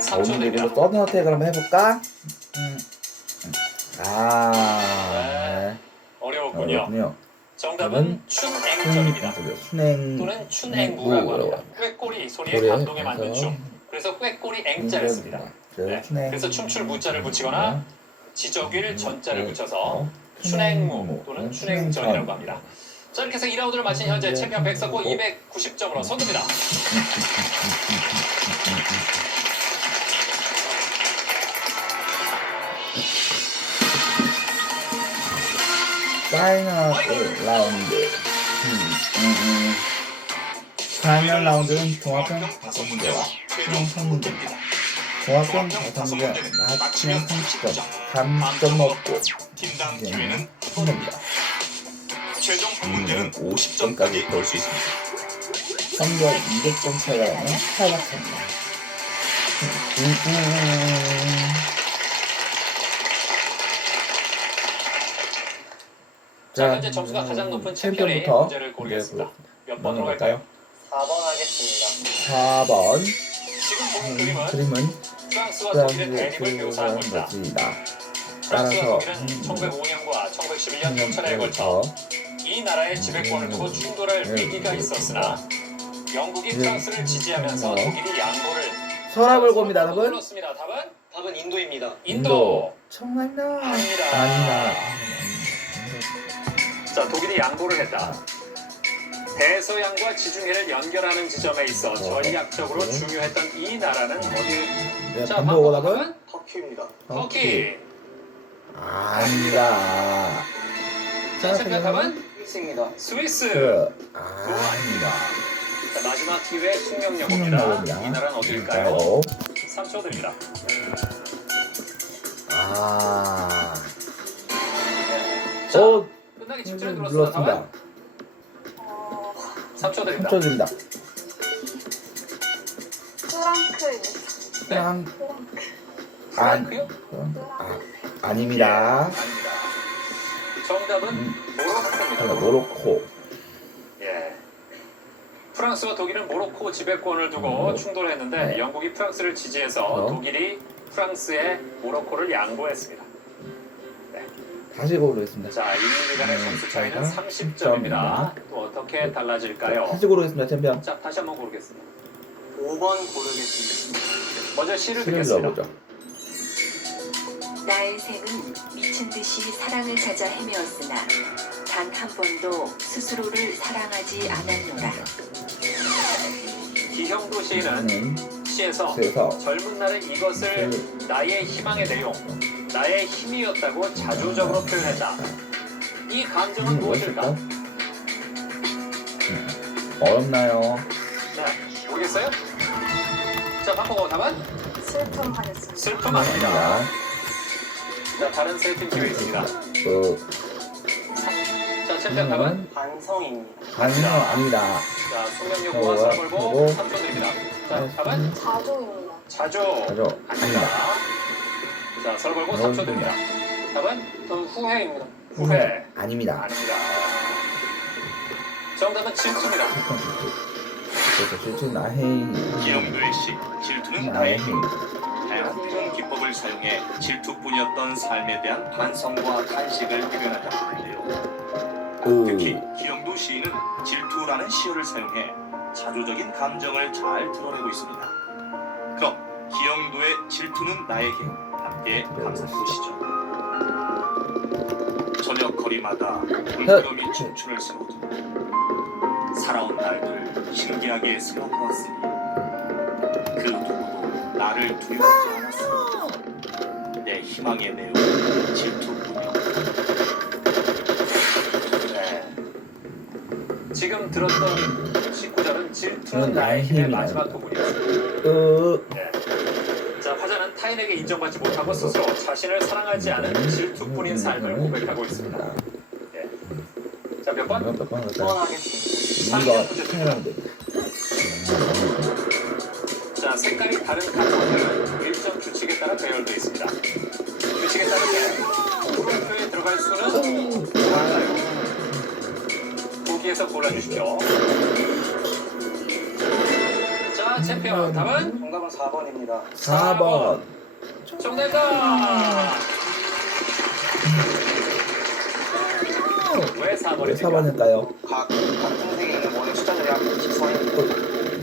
자, 오늘 3초 됩니다. 이걸로 서든 어택을 한번 해볼까? 네. 어려웠군요. 어렵군요. 정답은 춘앵전입니다. 순행 또는 춘앵무라고 합니다. 꾀꼬리 소리에 소리에 감동에 만든 그래서 춤. 그래서 꾀꼬리 앵자를 씁니다. 네. 그래서 춤출 무자를 붙이거나 지저귀를 전자를 붙여서 춘앵무 또는 춘앵전이라고 합니다. 자, 이렇게 해서 2라운드를 마친 현재 챔피언 백석호 290점으로 선두입니다. 파이널 라운드. 파이널 라운드는 종합편 5문제와 수능 3문제입니다. 종합편 5문제 맞히면 30점, 감점 없고 팀당 이제는 기회는 혼납니다. 최종 한 문제는 50점까지 넣을 수 있습니다. 선별 200점 차이가 나면 탈락합니다. 자, 현재 점수가 가장 높은 챔피언이 챔피언부터 문제를 고르겠습니다. 몇 번으로 갈까요? 4번 하겠습니다. 4번 지금 보는 그림은 그림은 프랑스와 독일의 프랑스의 대립을 묘사한 그런 것이다. 것이다. 프랑스와 따라서 독일은 1905년과 1911년 동천에 걸쳐 이 나라의 지배권을 두고 충돌할 위기가 있었으나 영국이 프랑스를 지지하면서 독일이 양보를 서랍을 봅니다. 답은 불렀습니다. 답은 인도입니다. 인도. 정답입니다. 아닙니다. 아니다. 자, 독일이 양보를 했다. 대서양과 지중해를 연결하는 지점에 있어 전략적으로 중요했던 이 나라는 어디? 네, 자, 반복 오답은 답은 터키입니다. 터키. 아니다. 자, 챔피언 답은 스위스입니다. 스위스. 아니다. 자, 마지막 기회 숙명여고입니다. 이 나라는 어딜까요? 3초 드립니다. 아. 자, 오, 끝나기 직전에 눌렀습니다. 눌렀습니다. 답은 3초 드립니다. 3초 드립니다. 프랑크 프랑크요? 아닙니다. 아닙니다. 정답은 모로코입니다. 모로코. 예. 프랑스와 독일은 모로코 지배권을 두고 충돌했는데 네. 영국이 프랑스를 지지해서 독일이 프랑스에 모로코를 양보했습니다. 다시 고르겠습니다. 자, 이민들 간의 점수 차이는 30점입니다. 또 어떻게 달라질까요? 다시 고르겠습니다. 챔피언. 자, 다시 한번 고르겠습니다. 5번 고르겠습니다. 먼저 C를 시를 듣겠습니다. 들어보죠. 나의 셈은 미친 듯이 사랑을 찾아 헤매었으나 단 한 번도 스스로를 사랑하지 않았노라. 기형도 시인은 시에서 그래서 젊은 날의 이것을 나의 희망의 내용, 나의 힘이었다고 자조적으로 표현했다. 이 감정은 무엇일까? 어렵나요? 네, 모르겠어요? 자, 바꿔 답은? 슬픔 하였습니다. 슬픔 아닙니다. 아닙니다. 자, 다른 세 팀 기회 있습니다. 자, 챔피언 답은? 반성입니다. 반응 아닙니다. 자, 숙명여고와 서걸고 3초 드립니다. 자, 답은? 자조입니다. 자조. 자조. 아닙니다. 자, 설걸고 3초 드립니다. 답은? 저는 후회입니다. 후회. 아닙니다. 아닙니다. 정답은 질투입니다. 그래서 질투 나의 기영도의 시 질투는 나의 힘. 다양한 기법을 사용해 질투뿐이었던 삶에 대한 반성과 탄식을 표현하자고 하는데요. 특히 기영도 시인은 질투라는 시어를 사용해 자조적인 감정을 잘 드러내고 있습니다. 그럼 기영도의 질투는 나의 힘 함께 감상해 보시죠. 저녁 거리마다 물끄러미 춤추를 세우고 살아온 날들 신기하게 세워보았으니 그 누구도 나를 두려워하지 않았으니 내 희망의 내용은 질투뿐이었다. 네. 지금 들었던 19절은 질투는 나의 힘의 마지막 부분이었습니다. 네. 자, 화자는 타인에게 인정받지 못하고 스스로 자신을 사랑하지 않은 질투뿐인 삶을 고백하고 있습니다. 네. 자, 몇 번? 몇 번? 5번 하겠습니다. 이거 생각하면 됩니다. 자, 색깔이 다른 카드들은 일정 규칙에 따라 배열되어 있습니다. 규칙에 따르게 물음표에 들어갈 수는 달라요. 보기에서 골라주십시오. 자, 자, 챔피언 답은 정답은 4번입니다. 4번. 정답. 왜 왜 4번입니까? 4번일까요? 같은 색에 있는 원의 숫자들이 합친 직선이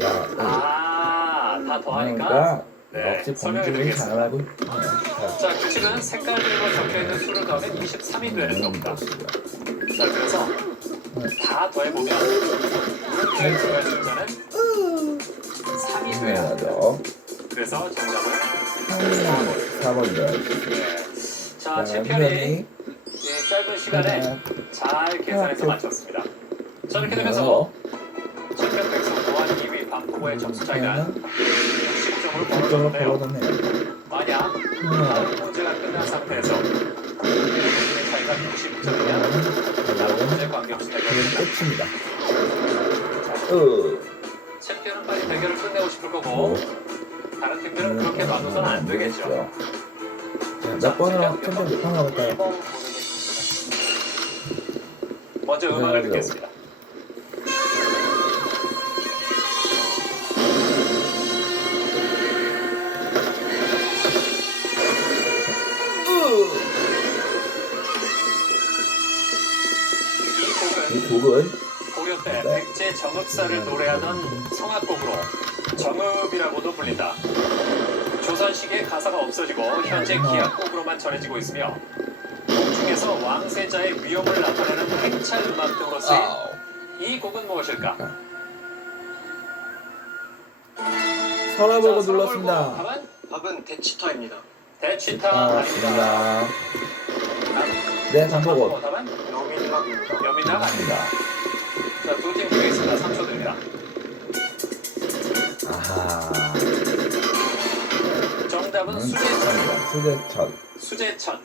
야, 다 더하니까. 그러니까 네, 역시 설명해 공주를 드리겠습니다. 잘하고. 자, 규칙은 색깔별로 적혀있는 수를 더하면 23이 되는 겁니다. 자, 그래서 다 더해보면 이렇게 들어갈 숫자는 3이 돼야 합니다. 맞아. 그래서 정답은 4번이다. 자, 챔피언이 이 짧은 시간에 잘 계산해서 맞췄습니다. 자, 이렇게 되면서 챔피언 백성과 2위 반포고의 점수 차이가 60점으로 1점으로 벌어졌는데요. 벌어졌네요. 만약 다음 문제가 끝난 상태에서 점수의 차이가 90점이면 다음 문제 관계없이 그럼 되겠습니다. 끝입니다. 챔피언은 빨리 대결을 끝내고 싶을 거고 다른 팀들은 그렇게 놔둬서는 안 되겠죠. 몇 번으로 챔피언 몇 번 가볼까요? 1번 고르겠습니다. 먼저 음악을 듣겠습니다. 이 이 곡은 곡은 고려 때 백제 정읍사를 노래하던 성악곡으로 정읍이라고도 불린다. 조선시기에 가사가 없어지고 현재 기악곡으로만 전해지고 있으며 곡 중에서 왕세자의 위엄을 나타내는 행찰 음악 등으로 쓰인 이 곡은 무엇일까? 서랍을 자, 눌렀습니다. 서랍을 보고 답은 대치타입니다. 대치타 아닙니다. 맞습니다. 네, 반복은 답은 여민락입니다. 여민락 아닙니다. 아닙니다. 자, 두 팀 드리겠습니다. 3초 드립니다. 아하. 정답은 수제천입니다. 수제천. 수제천.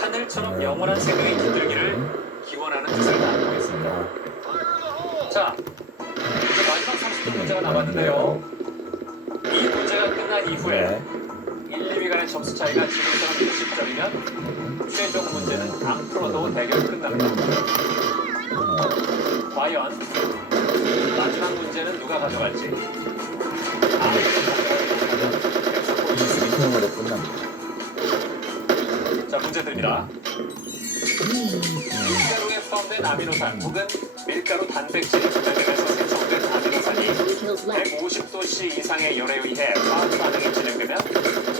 하늘처럼 영원한 생명이 깃들기를 기원하는 뜻을 담고 있습니다. 자, 이제 마지막 30분 문제가 남았는데요. 이 문제가 끝난 이후에 네. 1, 2위 간의 점수 차이가 지금처럼 60점이면 최종 문제는 안 풀어도 대결 끝납니다. 과연 마지막 문제는 누가 가져갈지. 이승으로 끝납니다. 자, 문제 드립니다. 밀가루에 포함된 아미노산 혹은 밀가루 단백질이 분해되면서 생성된 아미노산이 150도씨 이상의 열에 의해 화학 반응이 진행되면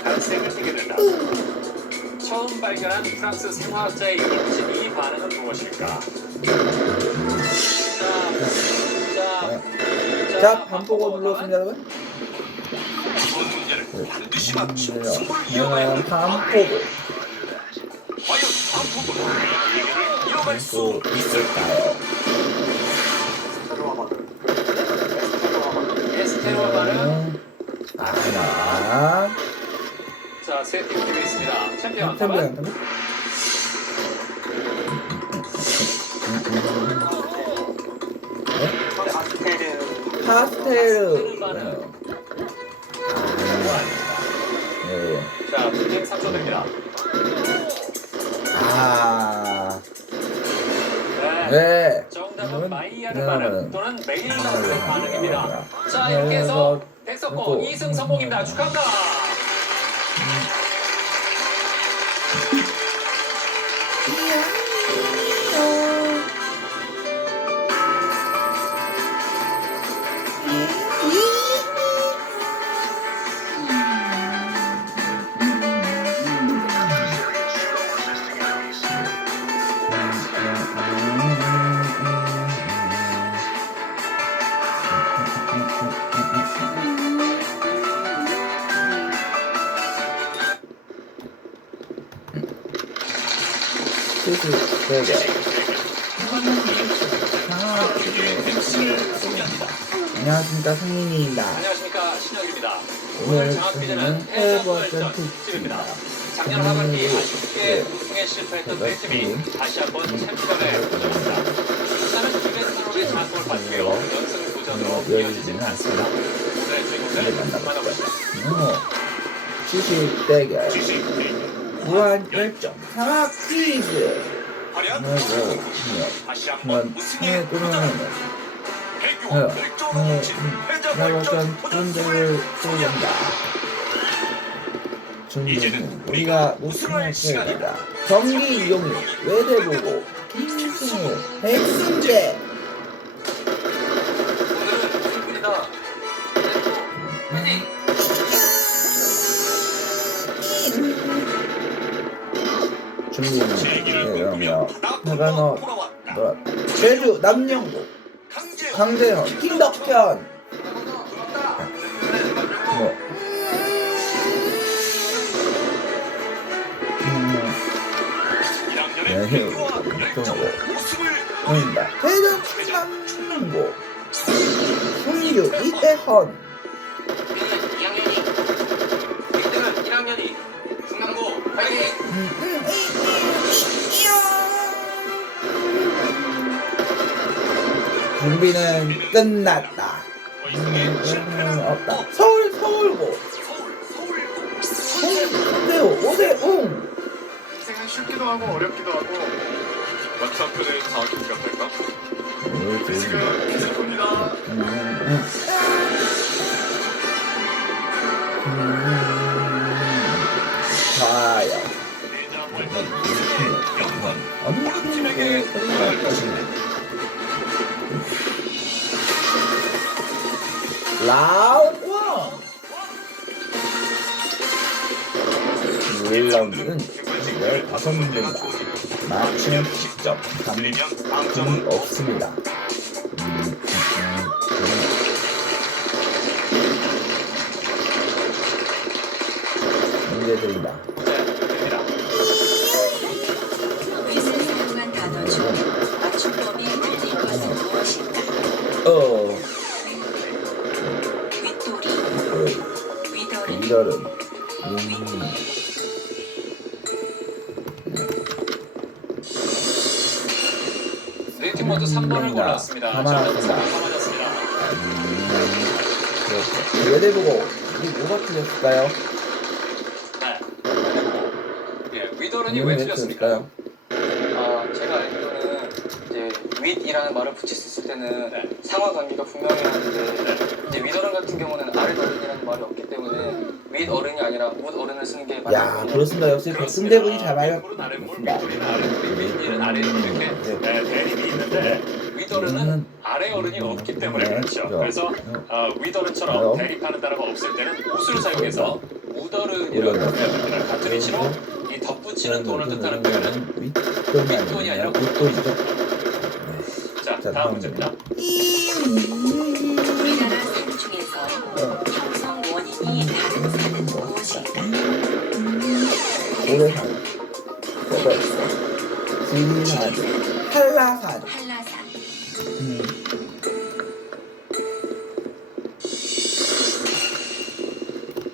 갈색을 띠게 된다. 처음 발견한 프랑스 생화학자의 이름을 붙인 이 반응은 무엇일까? 자, 반복을 눌렀습니다, 여러분. 이번 문제를 반드시 맞추고 승부를 네, 이어가야 반복을 과연 반복으로 얘기를 이어갈 수 또 있을까요? 스테로와 반응. 에스테로와 반응. 아하. 자, 세 팀 팀이 있습니다. 챔피언 챔피언. 답은 파스텔은 파스텔. 반응. 네. 자, 두 팀 3초 드립니다. 아. 네. 네. 정답은 마이야르 반응 또는 메일라르 반응입니다. 자, 이렇게 네, 해서 백석고 2승 성공입니다. 축하합니다. 안녕하십니까, 승민이입니다. 안녕하십니까, 신혁입니다. 오늘 오늘 장학 퀴즈는 해저버전 특집입니다. 작년 하반기 아쉽게 우승에 실패했던 네 팀이 다시 한번 챔피언에 도전합니다. 일단은 이벤트로의 장학금을 받고요. 연승 도전으로 이어지지는 않습니다. 오늘의 주인공을 만나보시죠. 지식 대결 지식 무한 열정 상학 퀴즈. 화려한 오늘도 다시 한번 한번 우승에 승에 도전하는 도전하는 나보전 군대를 쏘는다. 준비는 우리가 우승할 때다. 경기 이용이 외대보고 김승우 백승재. 준비는 그러며 내가 너 제주 남영구 강재현 김덕현 뭐 보인다 대전 남영구 송유 이태헌 1학년이 중남고 파이팅! 준비는 끝났다. 없다. 서울고 홍대호 오세웅. 인생은 쉽기도 하고 어렵기도 하고 마크아프를 정확히 기억할까? 지금 기술입니다. 좋아요. 어느 팀에게 끝날 것인가? 라운드 1 1라운드는 15문제입니다. 맞추면 직접 감점이 없습니다. 문제 드립니다. 윗을 사용한 단어 중 맞춤법이 틀린 것은 무엇일까? 윗돌이, 위더른, 이달은 네 팀 모두 3번을 골랐습니다. 다 정답은 맞았습니다. 3번 맞았습니다. 그렇죠. 외대보고 이게 뭐가 틀렸을까요? 네. 예, 위더른이 왜 틀렸습니까? 제가 알기로는 이제 윗이라는 말을 붙일 수 있을 때는 네. 상하관계가 분명해야 하는데 이제 윗어른 같은 경우는 아랫어른이라는 말이 없기 때문에 윗어른이 아니라 윗어른을 쓰는 게 야, 맞거든요. 그렇습니다. 역시 백승대분이 잘 윗볼은 아랫볼, 윗볼은 아랫볼, 윗볼은 아랫볼 이렇게 대립이 있는데 윗어른은 아래 어른이 없기 때문에 그렇죠. 그래서 윗어른처럼 대립하는 단어가 없을 때는 웃을 사용해서 우더른이라고 표현합니다. 같은 위치로 이 덧붙이는 돈을 뜻하는 표현은 윗돈이 아니라 윗돈이죠. 자, 다음 문제입니다. 우리나라 산 중에서 형성 원인이 다른 산은 무엇일까? 오래산, 지리산, 한라산. 한라산,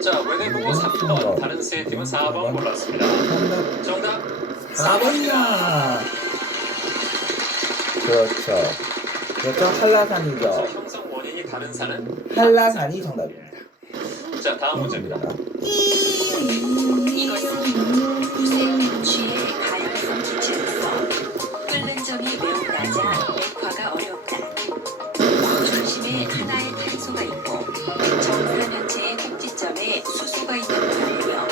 자, 외대보고 3번, 다른 세 팀은 4번 골랐습니다. 정답 4번이야. 그렇죠. 그렇죠. 한라산이죠. 그래서 형성 원인이 다른 산은 한라산이 정답입니다. 자, 다음 문제입니다. 이것은 무쇠 배추의 가열성 기체로서 끓는 점이 매우 낮아 액화가 어렵다. 중심에 하나의 탄소가 있고 정사면체의 꼭지점에 수소가 있는 편이며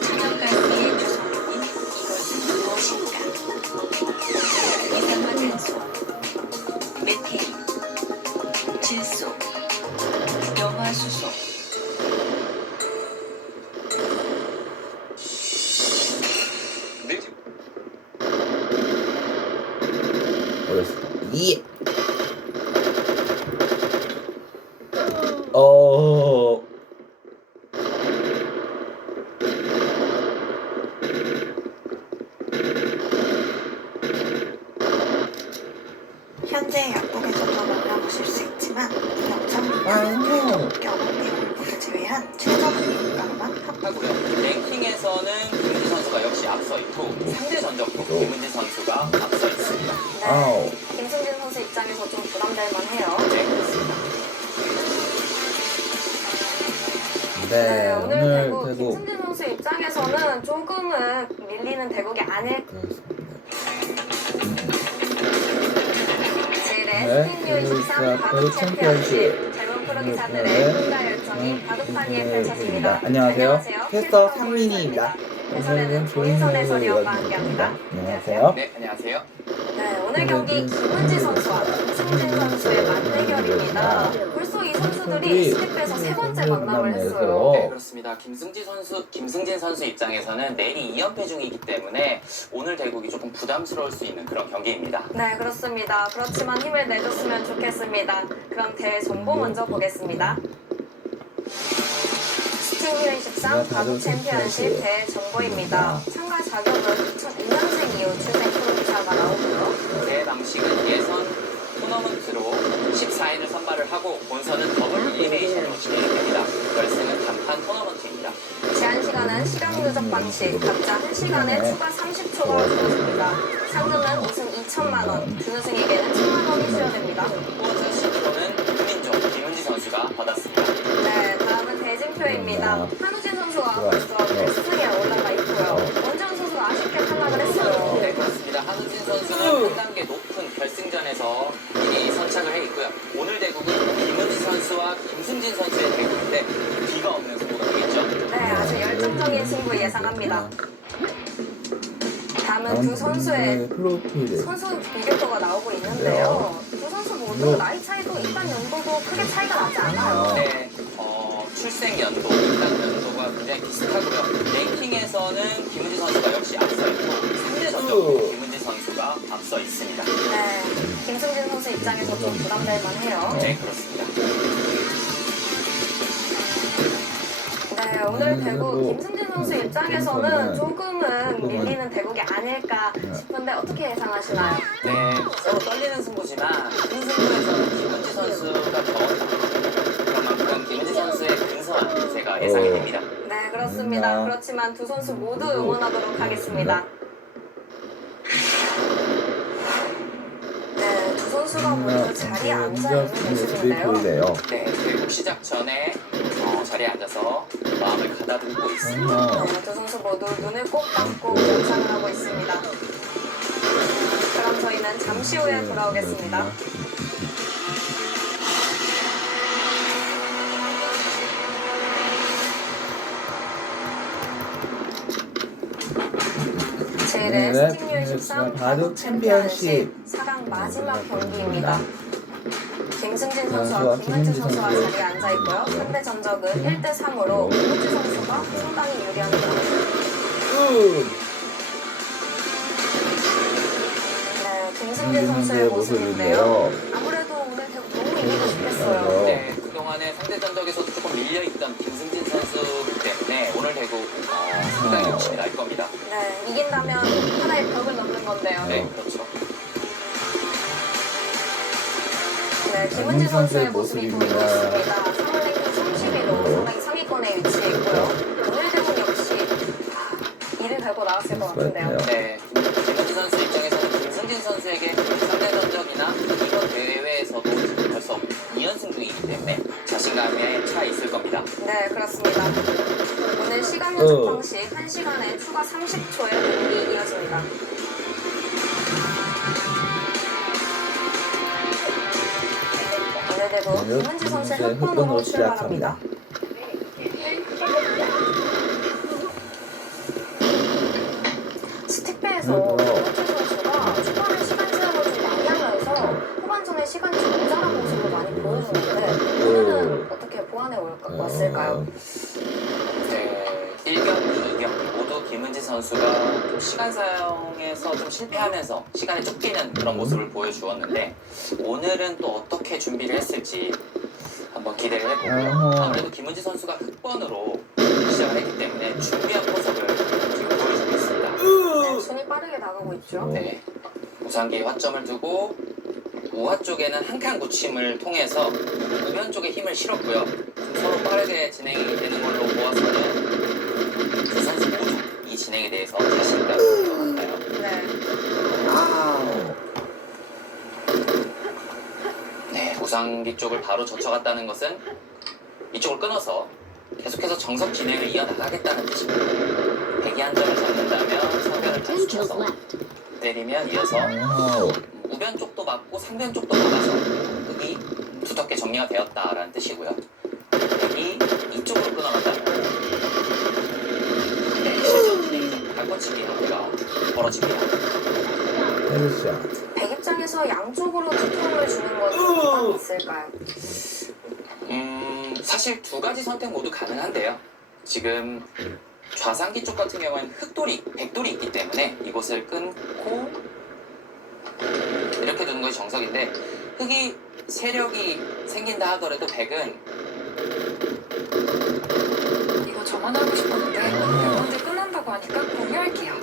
천연가스의 주성분인 이것은 무엇일까? 이산화탄소, 메테인, 질소, 염화수소. 네 팀. 어렸습니다. 예. 현재 약국에서도 만나보실 수 있지만 이 영상은 아니요. 경험 내용을 제외한 최저 분량만 하고요. 랭킹에서는 김은지 선수가 역시 앞서 있고 상대 전적도 김은지 선수가 앞서 있습니다. 아우. 김승진 선수 입장에서 좀 부담될 만해요. 네, 그렇습니다. 네, 오늘 대국 대구. 김승진 선수 입장에서는 조금은 밀리는 대국이 아닐 그렇습니다. 질의 스팅류23 바둑 챔피언십 젊은 프로기사들의 꿈과 열정이 바둑판위에 펼쳐집니다. 안녕하세요. 캐스터 상민이입니다. 해설에는 조인선 해설위원과 함께합니다. 안녕하세요. 네, 안녕하세요. 네, 오늘 경기 김은지 선수와 김승진 선수의 맞대결입니다. 벌써 이 선수들이 스텝에서 세 번째 만남을 했어요. 네, 그렇습니다. 김승진 선수 입장에서는 내리 2연패 중이기 때문에 오늘 대국이 조금 부담스러울 수 있는 그런 경기입니다. 네, 그렇습니다. 그렇지만 힘을 내줬으면 좋겠습니다. 그럼 대회 정보 먼저 보겠습니다. 스팅류23 바둑 챔피언십 대회 정보입니다. 참가 자격은 2002년생 이후 출생 프로기사가 나오고요. 대회 방식은 예선 토너먼트로 14인을 선발을 하고 본선은 더블 엘리미네이션으로 진행됩니다. 결승은 단판 토너먼트입니다. 제한 시간은 시간 누적 방식, 각자 1시간에 추가 30초가 주어집니다. 상금은 우승 2천만 원, 준우승에게는 1천만 원이 수여됩니다. 후원자 시기로는 국민종 김은지 선수가 받았습니다. 네, 다음은 대진표입니다. 한우진 선수가 벌써 결승에 올라가 있고요. 원정 선수가 아쉽게 탈락을 했어요. 네, 그렇습니다. 한우진 선수는 한 단계 높은 결승전에서 미리 선착을 해 있고요. 오늘 대국은 김은지 선수와 김승진 선수의 대국인데 비가 없는 승부가 되겠죠. 네, 아주 열정적인 승부 예상합니다. 다음은 두 선수의 프로필. 선수 비교표가 나오고 있는데요. 두 선수 모두 나이 차이도 입단 연도도 크게 차이가 나지 않아요. 네, 출생 연도, 입단 연도가 굉장히 비슷하고요. 랭킹에서는 김은지 선수가 역시 앞서 있고 상대 전적도 김은지 선수가 앞서 있습니다. 네, 김승진 선수 입장에서 좀 부담될 만해요. 네, 그렇습니다. 네, 오늘 대국 김승진 선수 입장에서는 조금은 밀리는 대국이 아닐까 싶은데 어떻게 예상하시나요? 네, 서로 떨리는 승부지만 큰 승부에서는 김은지 선수가 더 그만큼 김은지 선수의 근소한 제가 예상이 됩니다. 네, 그렇습니다. 그렇지만 두 선수 모두 응원하도록 하겠습니다. 네, 두 선수가 모두 자리에 앉아 있는 모습인데요. 보이네요. 네, 대국 시작 전에 자리에 앉아서 마음을 가다듬고 있습니다. 네, 두 선수 모두 눈을 꼭 감고 감상을 하고 있습니다. 그럼 저희는 잠시 후에 돌아오겠습니다. 제1회 스팅류23 바둑 챔피언십 4강 마지막 경기입니다. 김승진 선수와 김은지 선수가 자리에 앉아 있고요. 상대 전적은 1대3으로 김은지 선수가 상당히 유리합니다. 네, 김승진 선수의 모습인데요. 아무래도 오늘 대국 너무 이기고 싶겠어요. 네, 그동안에 상대 전적에서도 조금 밀려있던 김승진 선수이기 때문에 오늘 대국 상당히 욕심이 날 겁니다. 네, 이긴다면 하나의 벽을 넘는 건데요. 네, 그렇죠. 네, 김은지 선수의 모습이 보이고 있습니다. 3월 랭킹 31로 상당히 상위권에 위치해 있고요. 오늘 대국 역시 이를 달고 나왔을 것 같은데요. 네, 김은지 선수 입장에서는 김승진 선수에게 상대 전적이나 이번 대회에서도 벌써 2연승 중이기 때문에 자신감에 차 있을 겁니다. 네, 그렇습니다. 오늘 시간 연속 방식 1시간에 추가 30초의 경기 이어집니다. 오늘 대국 김은지 선수의 흑번으로 출발합니다. 스틱배에서 김은지 선수가 초반에 시간 제약을 좀 많이 하면서 후반전에 시간이 좀 모자란 모습을 많이 보여줬는데 오늘은 어떻게 보완해 왔을까요? 네, 1경기, 2경기 모두 김은지 선수가 좀 시간 사용에서 좀 실패하면서 시간이 쫓기는 그런 모습을 보여주었는데 오늘은 또 어떻게 준비를 했을지 한번 기대를 해보고요. 아무래도 김은지 선수가 흑번으로 시작을 했기 때문에 준비한 모습을 지금 보여주고 있습니다. 네, 손이 빠르게 나가고 있죠. 네, 우상기에 화점을 두고 우하 쪽에는 한 칸 굳힘을 통해서 우변 쪽에 힘을 실었고요. 서로 빠르게 진행이 되는 걸로 보아서는 두 선수 모두 이 진행에 대해서 자신감이 있는 것 같아요. 네. 네, 우상기 쪽을 바로 젖혀갔다는 것은 이쪽을 끊어서 계속해서 정석 진행을 이어나가겠다는 뜻입니다. 대기 한 점을 잡는다면 상변을 좀 수쳐서 때리면 이어서 우변 쪽도 맞고 상변 쪽도 맞아서 흙이 두텁게 정리가 되었다라는 뜻이고요. 흙이 이쪽으로 끊어간다면 네, 실전진에 발뻗치기 형태가 벌어집니다. 헤드샷. 백 입장에서 양쪽으로 두통을 주는 건 어떤 있을까요? 사실 두 가지 선택 모두 가능한데요. 지금 좌상기 쪽 같은 경우에는 흑돌이, 백돌이 있기 때문에 이곳을 끊고 이렇게 두는 것이 정석인데 흑이 세력이 생긴다 하더라도 백은 이거 저만 하고 싶었는데 언제 끝난다고 하니까 공유할게요.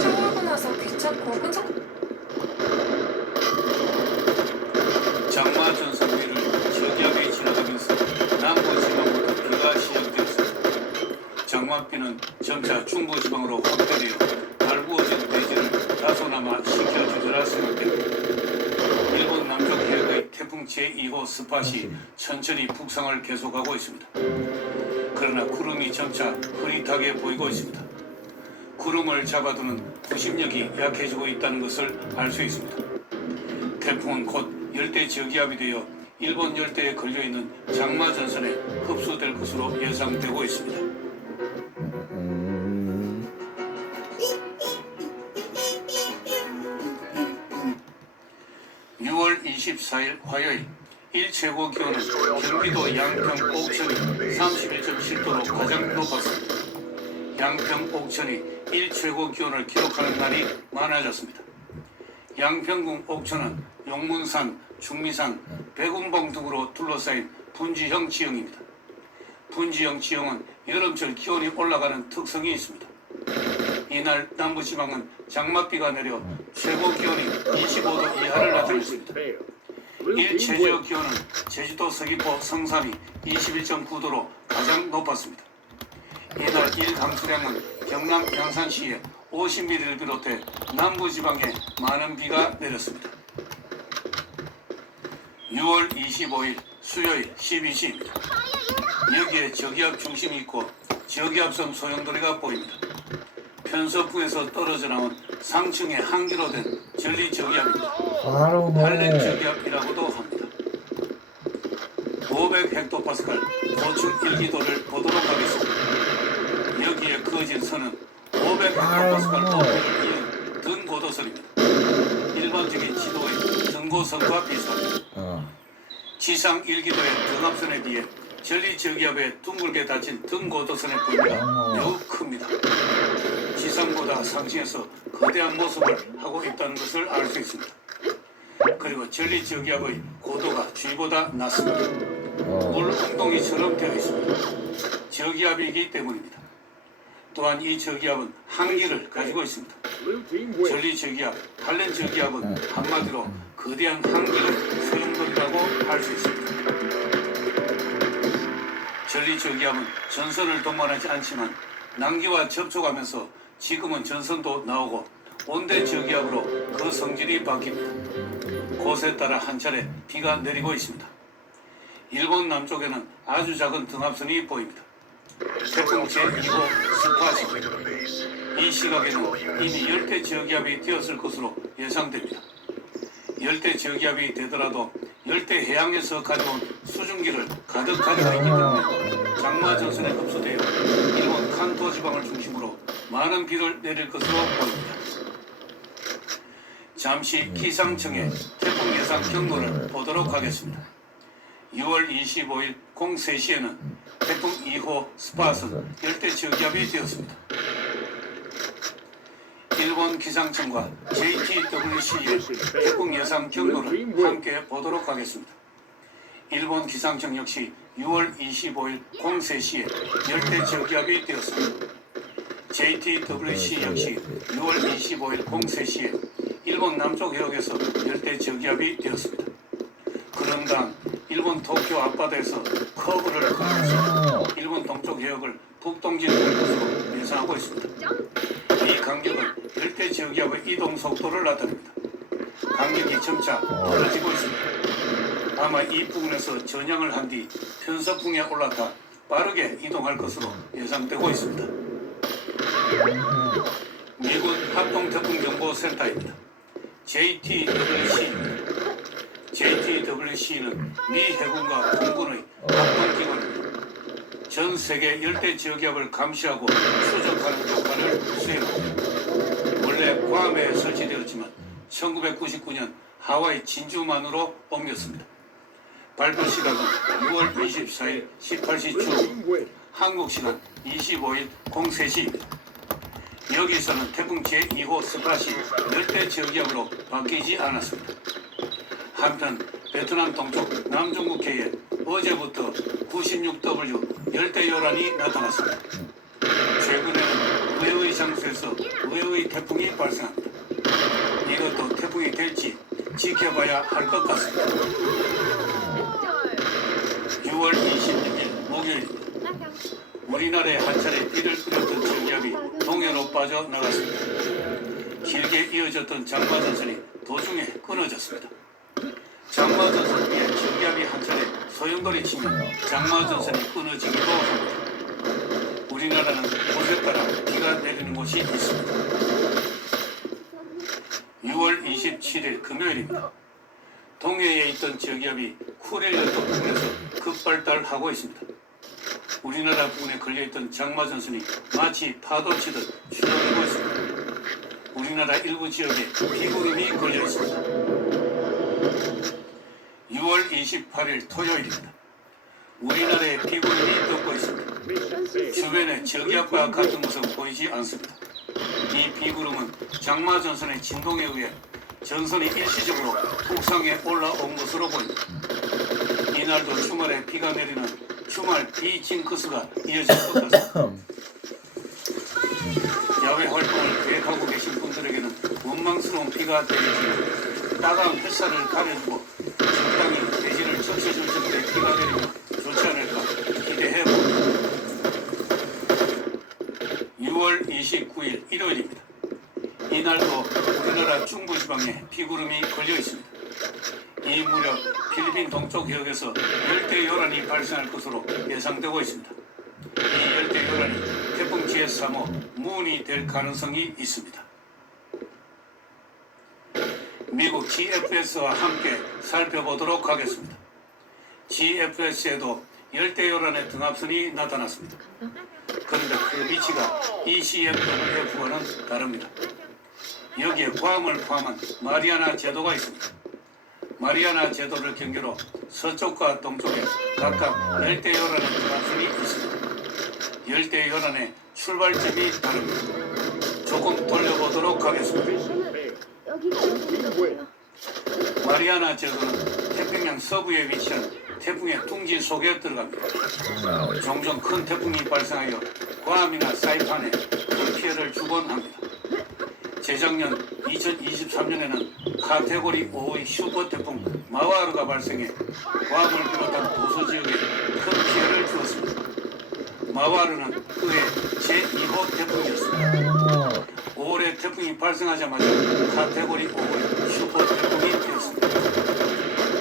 샤워하고 나서 귀찮고 끈적. 장마 전선비를 저기압이 지나가면서 남부지방부터 비가 시작되었습니다. 장맛비는 점차 중부지방으로 확대되어 달구어진 대지를 다소나마 식혀주리라 생각됩니다. 일본 남쪽 해역의 태풍 제2호 스팟이 천천히 북상을 계속하고 있습니다. 그러나 구름이 점차 흐릿하게 보이고 있습니다. 구름을 잡아두는 구심력이 약해지고 있다는 것을 알 수 있습니다. 태풍은 곧 열대 저기압이 되어 일본 열대에 걸려있는 장마 전선에 흡수될 것으로 예상되고 있습니다. 6월 24일 화요일 일최고 기온은 경기도 양평 옥천이 31.7도로 가장 높았습니다. 양평 옥천이 일최고 기온을 기록하는 날이 많아졌습니다. 양평군 옥천은 용문산, 중미산, 백운봉 등으로 둘러싸인 분지형 지형입니다. 분지형 지형은 여름철 기온이 올라가는 특성이 있습니다. 이날 남부지방은 장맛비가 내려 최고 기온이 25도 이하를 나타냈습니다. 일최저 기온은 제주도 서귀포 성산이 21.9도로 가장 높았습니다. 이날 일강수량은 경남 양산시에 50mm를 비롯해 남부지방에 많은 비가 내렸습니다. 6월 25일 수요일 12시입니다. 여기에 저기압 중심이 있고 저기압선 소용돌이가 보입니다. 편서풍에서 떨어져 나온 상층의 한기로 된 전리 저기압입니다. 할렌 저기압이라고도 합니다. 500헥토파스칼 고층 일기도를 보도록 하겠습니다. 여기에 그어진 선은 500헥토파스칼 높이를 이은 등고도선입니다. 일반적인 지도의 등고선과 비슷합니다. 지상 일기도의 등압선에 비해 전리 저기압에 둥글게 닫힌 등고도선의 범위가 매우 큽니다. 지상보다 상층에서 거대한 모습을 하고 있다는 것을 알 수 있습니다. 그리고 전리 저기압의 고도가 주위보다 낮습니다. 물 웅덩이처럼 되어 있습니다. 저기압이기 때문입니다. 또한 이 저기압은 한기를 가지고 있습니다. 전리 저기압, 할렌 저기압은 한마디로 거대한 한기를 소용돌이라고 할 수 있습니다. 전리 저기압은 전선을 동반하지 않지만 남기와 접촉하면서 지금은 전선도 나오고 온대 저기압으로 그 성질이 바뀝니다. 곳에 따라 한 차례 비가 내리고 있습니다. 일본 남쪽에는 아주 작은 등압선이 보입니다. 태풍 제2호 스팟이 이 시각에는 이미 열대 저기압이 되었을 것으로 예상됩니다. 열대 저기압이 되더라도 열대 해양에서 가져온 수증기를 가득 가지고 있기 때문에 장마 전선에 흡수되어 일본 칸토 지방을 중심으로 많은 비를 내릴 것으로 보입니다. 잠시 기상청의 태풍 예상 경로를 보도록 하겠습니다. 6월 25일 03시에는 태풍 2호 스팟은 열대 저기압이 되었습니다. 일본 기상청과 JTWC의 태풍 예상 경로를 함께 보도록 하겠습니다. 일본 기상청 역시 6월 25일 03시에 열대 저기압이 되었습니다. JTWC 역시 6월 25일 03시에 일본 남쪽 해역에서 열대 저기압이 되었습니다. 그런 당 일본 도쿄 앞바다에서 커브를 그리면서 일본 동쪽 해역을 북동진할 것으로 예상하고 있습니다. 이 간격은 열대 저기압의 이동 속도를 나타냅니다. 간격이 점차 벌어지고 있습니다. 아마 이 부분에서 전향을 한 뒤 편서풍에 올라타 빠르게 이동할 것으로 예상되고 있습니다. 미국 합동태풍경보센터입니다. JTWC입니다. JTWC는 미 해군과 공군의 합동기관입니다. 전 세계 열대 지역협을 감시하고 추적하는 역할을 수행합니다. 원래 괌에 설치되었지만 1999년 하와이 진주만으로 옮겼습니다. 발표 시각은 6월 24일 18시 중 한국 시간 25일 03시입니다. 여기서는 태풍 제2호 스팟이 열대 지역협으로 바뀌지 않았습니다. 한편 베트남 동쪽 남중국해에 어제부터 96W 열대요란이 나타났습니다. 최근에는 의외의 장소에서 의외의 태풍이 발생합니다. 이것도 태풍이 될지 지켜봐야 할 것 같습니다. 6월 26일 목요일입니다. 우리나라에 한 차례 비를 뿌렸던 전기압이 동해로 빠져나갔습니다. 길게 이어졌던 장마전선이 도중에 끊어졌습니다. 장마전선 위에 전기압이 한 차례 소용돌이 치면 장마전선이 끊어지기도 합니다. 우리나라는 곳에 따라 비가 내리는 곳이 있습니다. 6월 27일 금요일입니다. 동해에 있던 저기압이 쿠릴연도 부근에서 급발달하고 있습니다. 우리나라 부근에 걸려있던 장마전선이 마치 파도치듯 추락하고 있습니다. 우리나라 일부 지역에 비구름이 걸려 있습니다. 6월 28일 토요일입니다. 우리나라에 비구름이 덮고 있습니다. 주변에 저기압과 같은 모습 보이지 않습니다. 이 비구름은 장마전선의 진동에 의해 전선이 일시적으로 북상에 올라온 것으로 보입니다. 이날도 주말에 비가 내리는 주말 비징크스가 이어질 것 같습니다. 야외 활동을 계획하고 계신 분들에게는 원망스러운 비가 내리지만 따가운 햇살을 가려주고 적당히 대지를 적셔줄 정도의 비가 내리면 좋지 않을까 기대해봅니다. 6월 29일 일요일입니다. 이날도 우리나라 중부지방에 비구름이 걸려 있습니다. 이 무렵 필리핀 동쪽 해역에서 열대요란이 발생할 것으로 예상되고 있습니다. 이 열대요란이 태풍 GS3호 문이 될 가능성이 있습니다. 미국 GFS와 함께 살펴보도록 하겠습니다. GFS에도 열대요란의 등압선이 나타났습니다. 그런데 그 위치가 ECMWF와는 다릅니다. 여기에 괌을 포함한 마리아나 제도가 있습니다. 마리아나 제도를 경계로 서쪽과 동쪽에 각각 열대요란의 등압선이 있습니다. 열대요란의 출발점이 다릅니다. 조금 돌려보도록 하겠습니다. 마리아나 제도는 태평양 서부에 위치한 태풍의 둥지 속에 들어갑니다. 종종 큰 태풍이 발생하여 괌이나 사이판에 큰 피해를 주곤 합니다. 재작년 2023년에는 카테고리 5의 슈퍼태풍 마와르가 발생해 괌을 비롯한 도서 지역에 큰 피해를 주었습니다. 마와르는 그해 제2호 태풍이었습니다. 5월에 태풍이 발생하자마자 카테고리 5의 슈퍼태풍이 되었습니다.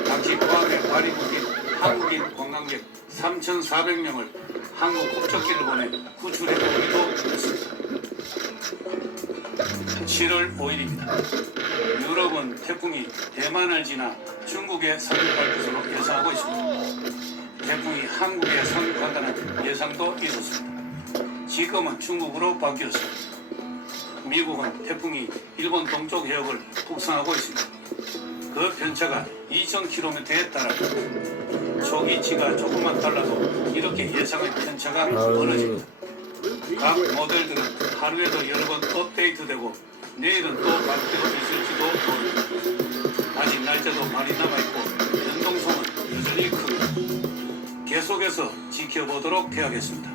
당시 괌에 발이 묶인 한국인 관광객 3,400명을 한국 국적기를 보내 구출해 오기도 했습니다. 7월 5일입니다. 유럽은 태풍이 대만을 지나 중국에 상륙할 것으로 예상하고 있습니다. 태풍이 한국에 상륙한다는 예상도 있었습니다. 지금은 중국으로 바뀌었습니다. 미국은 태풍이 일본 동쪽 해역을 북상하고 있습니다. 그 편차가 2,000km에 달합니다. 초기치가 조금만 달라도 이렇게 예상의 편차가 벌어집니다. 각 모델들은 하루에도 여러 번 업데이트되고 내일은 또 바뀌어 있을지도 모릅니다. 아직 날짜도 많이 남아있고 변동성은 여전히 큽니다. 계속해서 지켜보도록 해야겠습니다.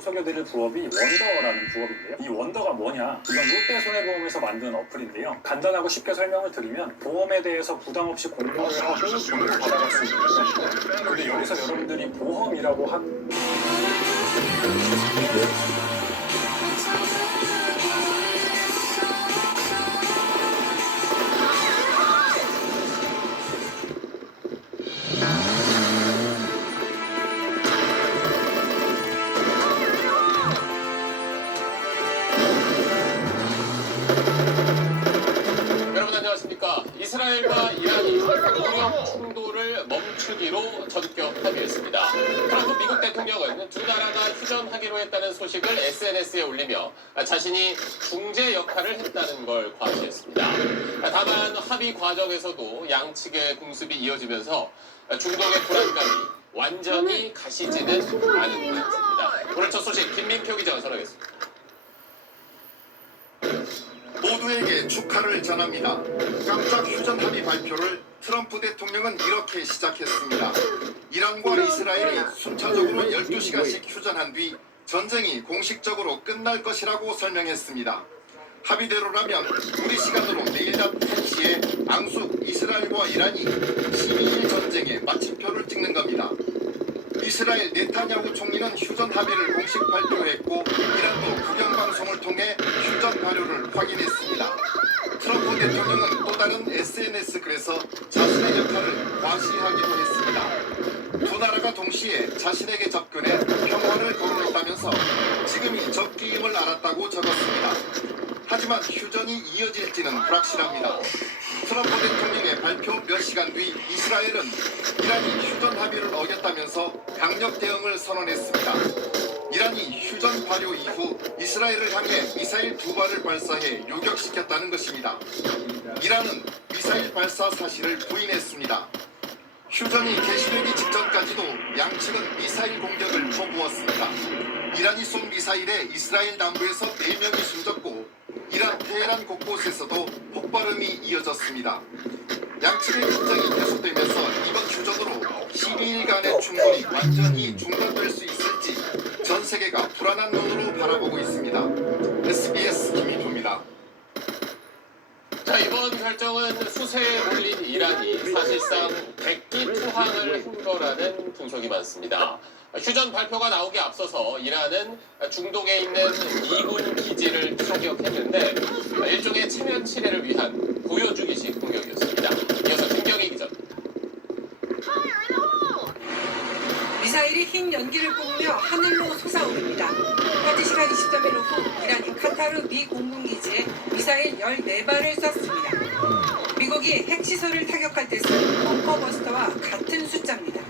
소개드릴 부업이 원더라는 부업인데요. 이 원더가 뭐냐? 이건 롯데손해보험에서 만든 어플인데요. 간단하고 쉽게 설명을 드리면 보험에 대해서 부담 없이 공부를 하고 돈을 받아갈 수 있는데, 근데 여기서 여러분들이 보험이라고 한 이스라엘과 이란이 무력 충돌을 멈추기로 전격 합의했습니다. 트럼프 미국 대통령은 두 나라가 휴전하기로 했다는 소식을 SNS에 올리며 자신이 중재 역할을 했다는 걸 과시했습니다. 다만 합의 과정에서도 양측의 공습이 이어지면서 중동의 불안감이 완전히 가시지는 않은 모양새입니다. 오늘 첫 소식 김민표 기자가 전하겠습니다. 모두에게 축하를 전합니다. 깜짝 휴전 합의 발표를 트럼프 대통령은 이렇게 시작했습니다. 이란과 이스라엘이 순차적으로 12시간씩 휴전한 뒤 전쟁이 공식적으로 끝날 것이라고 설명했습니다. 합의대로라면 우리 시간으로 내일 낮 1시에 앙숙 이스라엘과 이란이 12일 전쟁에 마침표를 찍는 겁니다. 이스라엘 네타냐후 총리는 휴전 합의를 공식 발표했고 이란도 국영방송을 통해 휴전 발효를 확인했습니다. 트럼프 대통령은 또 다른 SNS 글에서 자신의 역할을 과시하기도 했습니다. 두 나라가 동시에 자신에게 접근해 평화를 거론했다면서 지금이 적기임을 알았다고 적었습니다. 하지만 휴전이 이어질지는 불확실합니다. 트럼프 대통령의 발표 몇 시간 뒤 이스라엘은 이란이 휴전 합의를 어겼다면서 강력 대응을 선언했습니다. 이란이 휴전 발효 이후 이스라엘을 향해 미사일 2발을 발사해 요격시켰다는 것입니다. 이란은 미사일 발사 사실을 부인했습니다. 휴전이 개시되기 직전까지도 양측은 미사일 공격을 퍼부었습니다. 이란이 쏜 미사일에 이스라엘 남부에서 4명이 숨졌고 이란 테헤란 곳곳에서도 폭발음이 이어졌습니다. 양측의 긴장이 계속되면서 이번 휴전으로 12일간의 충돌이 완전히 중단될 수 있을지 전 세계가 불안한 눈으로 바라보고 있습니다. SBS 김인호입니다. 자, 이번 결정은 수세에 몰린 이란이 사실상 백기투항을 한 거라는 분석이 많습니다. 휴전 발표가 나오기 앞서서 이란은 중동에 있는 미군 기지를 타격했는데 일종의 체면 치레를 위한 보여주기식 공격이었습니다. 이어서 김경희 기자입니다. 미사일이 흰 연기를 뿜으며 하늘로 솟아오릅니다. 현지 시간 23일 오후 이란이 카타르 미 공군기지에 미사일 14발을 쐈습니다. 미국이 핵시설을 타격할 때쓴 벙커버스터와 같은 숫자입니다.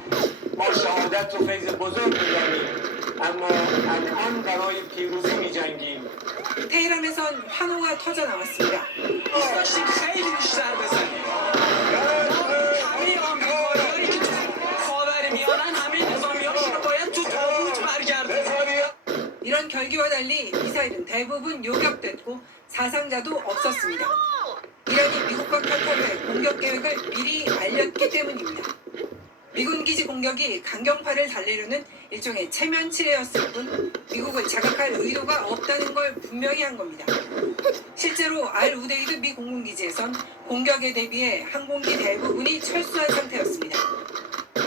테헤란에선 환호가 터져 나왔습니다. 이런 결기와 달리 미사일은 대부분 요격됐고 사상자도 없었습니다. 이란이 미국과 카타르의 공격 계획을 미리 알렸기 때문입니다. 미군 기지 공격이 강경파를 달래려는 일종의 체면 치레였을 뿐 미국을 자극할 의도가 없다는 걸 분명히 한 겁니다. 실제로 알-우데이드 미 공군기지에선 공격에 대비해 항공기 대부분이 철수한 상태였습니다.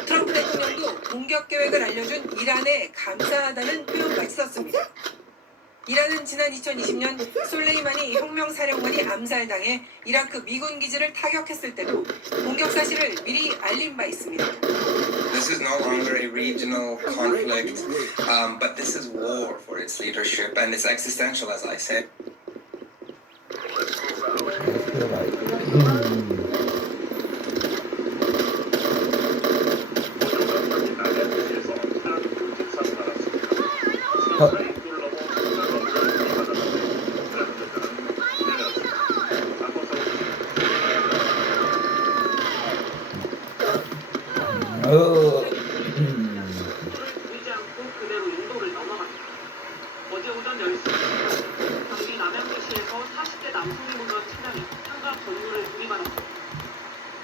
트럼프 대통령도 공격 계획을 알려준 이란에 감사하다는 표현까지 썼습니다. 이란은 지난 2020년 솔레이마니 혁명사령관이 암살당해 이라크 미군 기지를 타격했을 때도 공격 사실을 미리 알린 바 있습니다. This is no longer a regional conflict, but this is war for its leadership, and it's existential, as I said. 보이지 않고 그대로 인도를 넘어갑니다. 어제 오전 10시 경기 남양주시에서 40대 남성이 몰던 차량이 상가 건물을 들이받았습니다.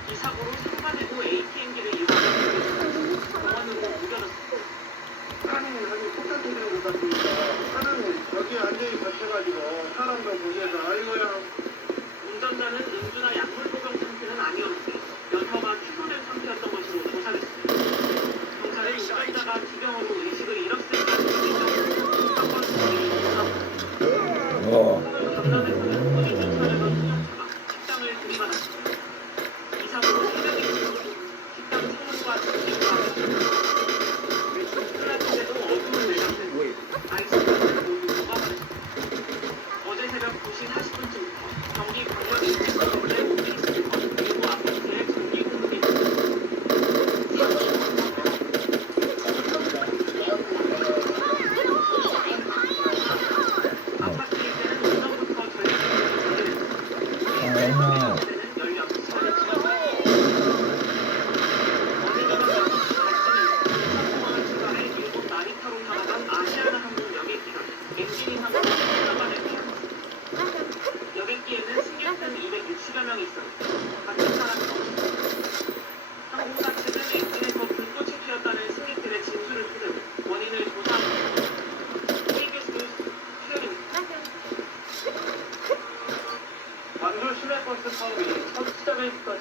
이 사고로 상가내부 ATM기를 이용하는 병원으로 옮겨졌습니다. 차량이 아주 폭탄 터지는 것 같으니까 차는 여기 완전히 겹쳐가지고 사람도 보기에서 아이고야. 운전자는 음주나 약물 복용 상태는 아니었는데 연료가 취소된 상태였던 것으로 조사됐습니다. 경찰은 운전자가 기병으로 의식을 잃었을 가능성이 사건 진행을 조사합니다. 오늘 전남에서는 본인이 차량을 투영차가 식당을 들이받았습니다. 이 사고로 3명이 죽었고 식당 창문과 전기가 플라스틱에도 어둠을 내렸는데 아이스크림을 모두 녹아버렸습니다. 어제 새벽 2시 40분쯤부터 경기 광역 인제서울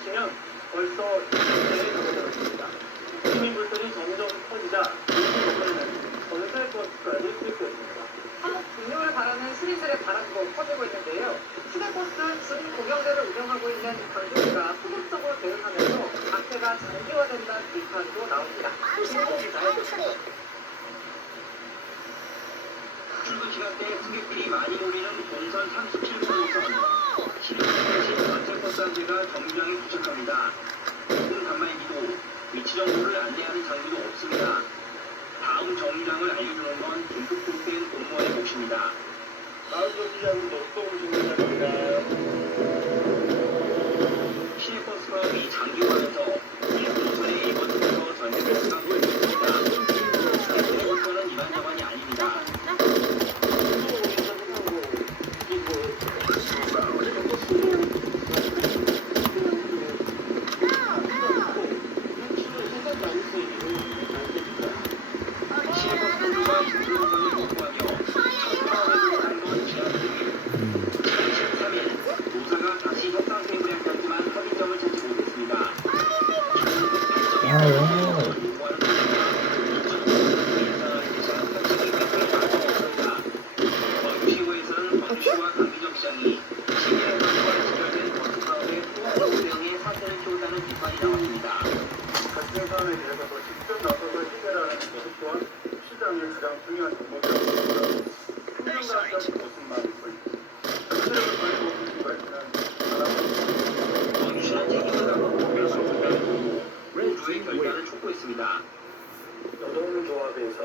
보시면 벌써 20대에 접어들었습니다. 시민 불편이 점점 커지자 전세버스까지 투입됐습니다. 한국 분뇨를 바라는 시민들의 바람도 커지고 있는데요. 시내버스 준 공영제를 운영하고 있는 광주시가 소극적으로 대응하면서 악재가 장기화된다는 비판도 나옵니다. 김호 기자의 출근 시간대에 승객들이 많이 몰리는 본선 37호선 시내버스 전세버스 한 대가 정류장에 도착합니다. 모든 간말기도 위치 정보를 안내하는 장비도 없습니다. 다음 정류장을 알려주는 건 긴급통된 공무원의 몫입니다. 다음 정류장은 녹동 정류장입니다. 시내버스 사업이 장기화해서 일부 노선에 이번부터 전세버스가 보여줍니다. 시내버스는 이만저만이 아닙니다. 노동조합에서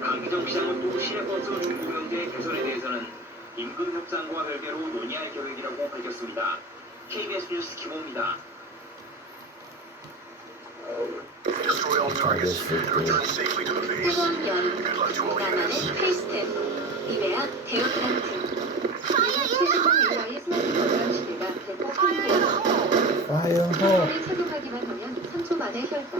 강기정 시장은 또 시내버스 중고경제 개선에 대해서는 임금 협상과 별개로 논의할 계획이라고 밝혔습니다. KBS 뉴스 김호입니다. 뜨거운 나만의 페이스템 이베아 데오드란트 최신형 AI의 스마트 시대가 대폭 확대되었습니다. 파이어호 착용하기만 하면 3초 만에 혈당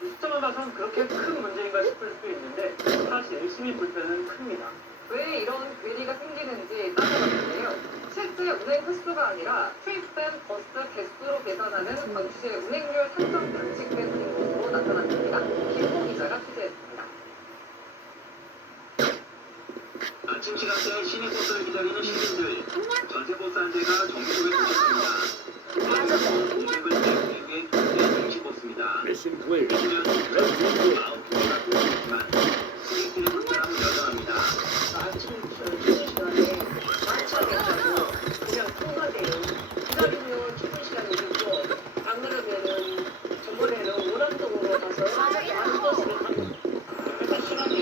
숫자만 봐선 그렇게 큰 문제인가 싶을 수도 있는데 사실 시민 불편은 큽니다. 왜 이런 괴리가 생기는지 따져봤는데요. 실제 운행 횟수가 아니라 투입된 버스 개수로 계산하는 광주시의 운행률 산정 방식 때문인 것으로 나타났습니다. 김호 기자가 취재했습니다. 아침 시간대에 시내버스를 기다리는 시민들. 전세버스 한 대가 정류소에 도착합니다. 운행을 내기 위해 군대 임시버스입니다. 이주면 아웃도어가 보이지만 승객들의 불편함은 여전합니다. 아침 시간에 만차겠다고 그냥 통과돼요. 기다리면 출근 시간이 늦고 안 그러면은 전번에는 오남동으로 가서 많은 버스를 타고 그래서 시간이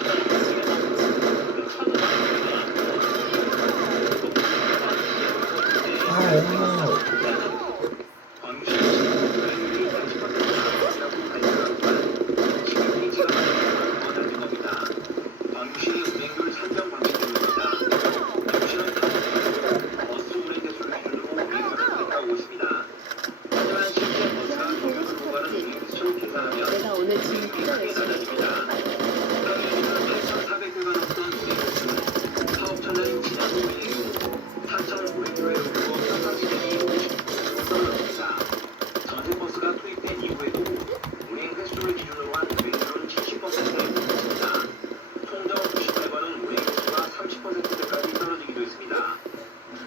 내가 오늘 지금 필요했어. 사업 전환이 지난 후에 4,500km의 로드로 평상시대이 50km로 떨어졌습니다. 전세버스가 투입된 이후에도 운행 횟수를 기준으로 한 운행률은 70%에 그쳤습니다. 통정 98번은 운행 횟수가 30%대까지 떨어지기도 했습니다.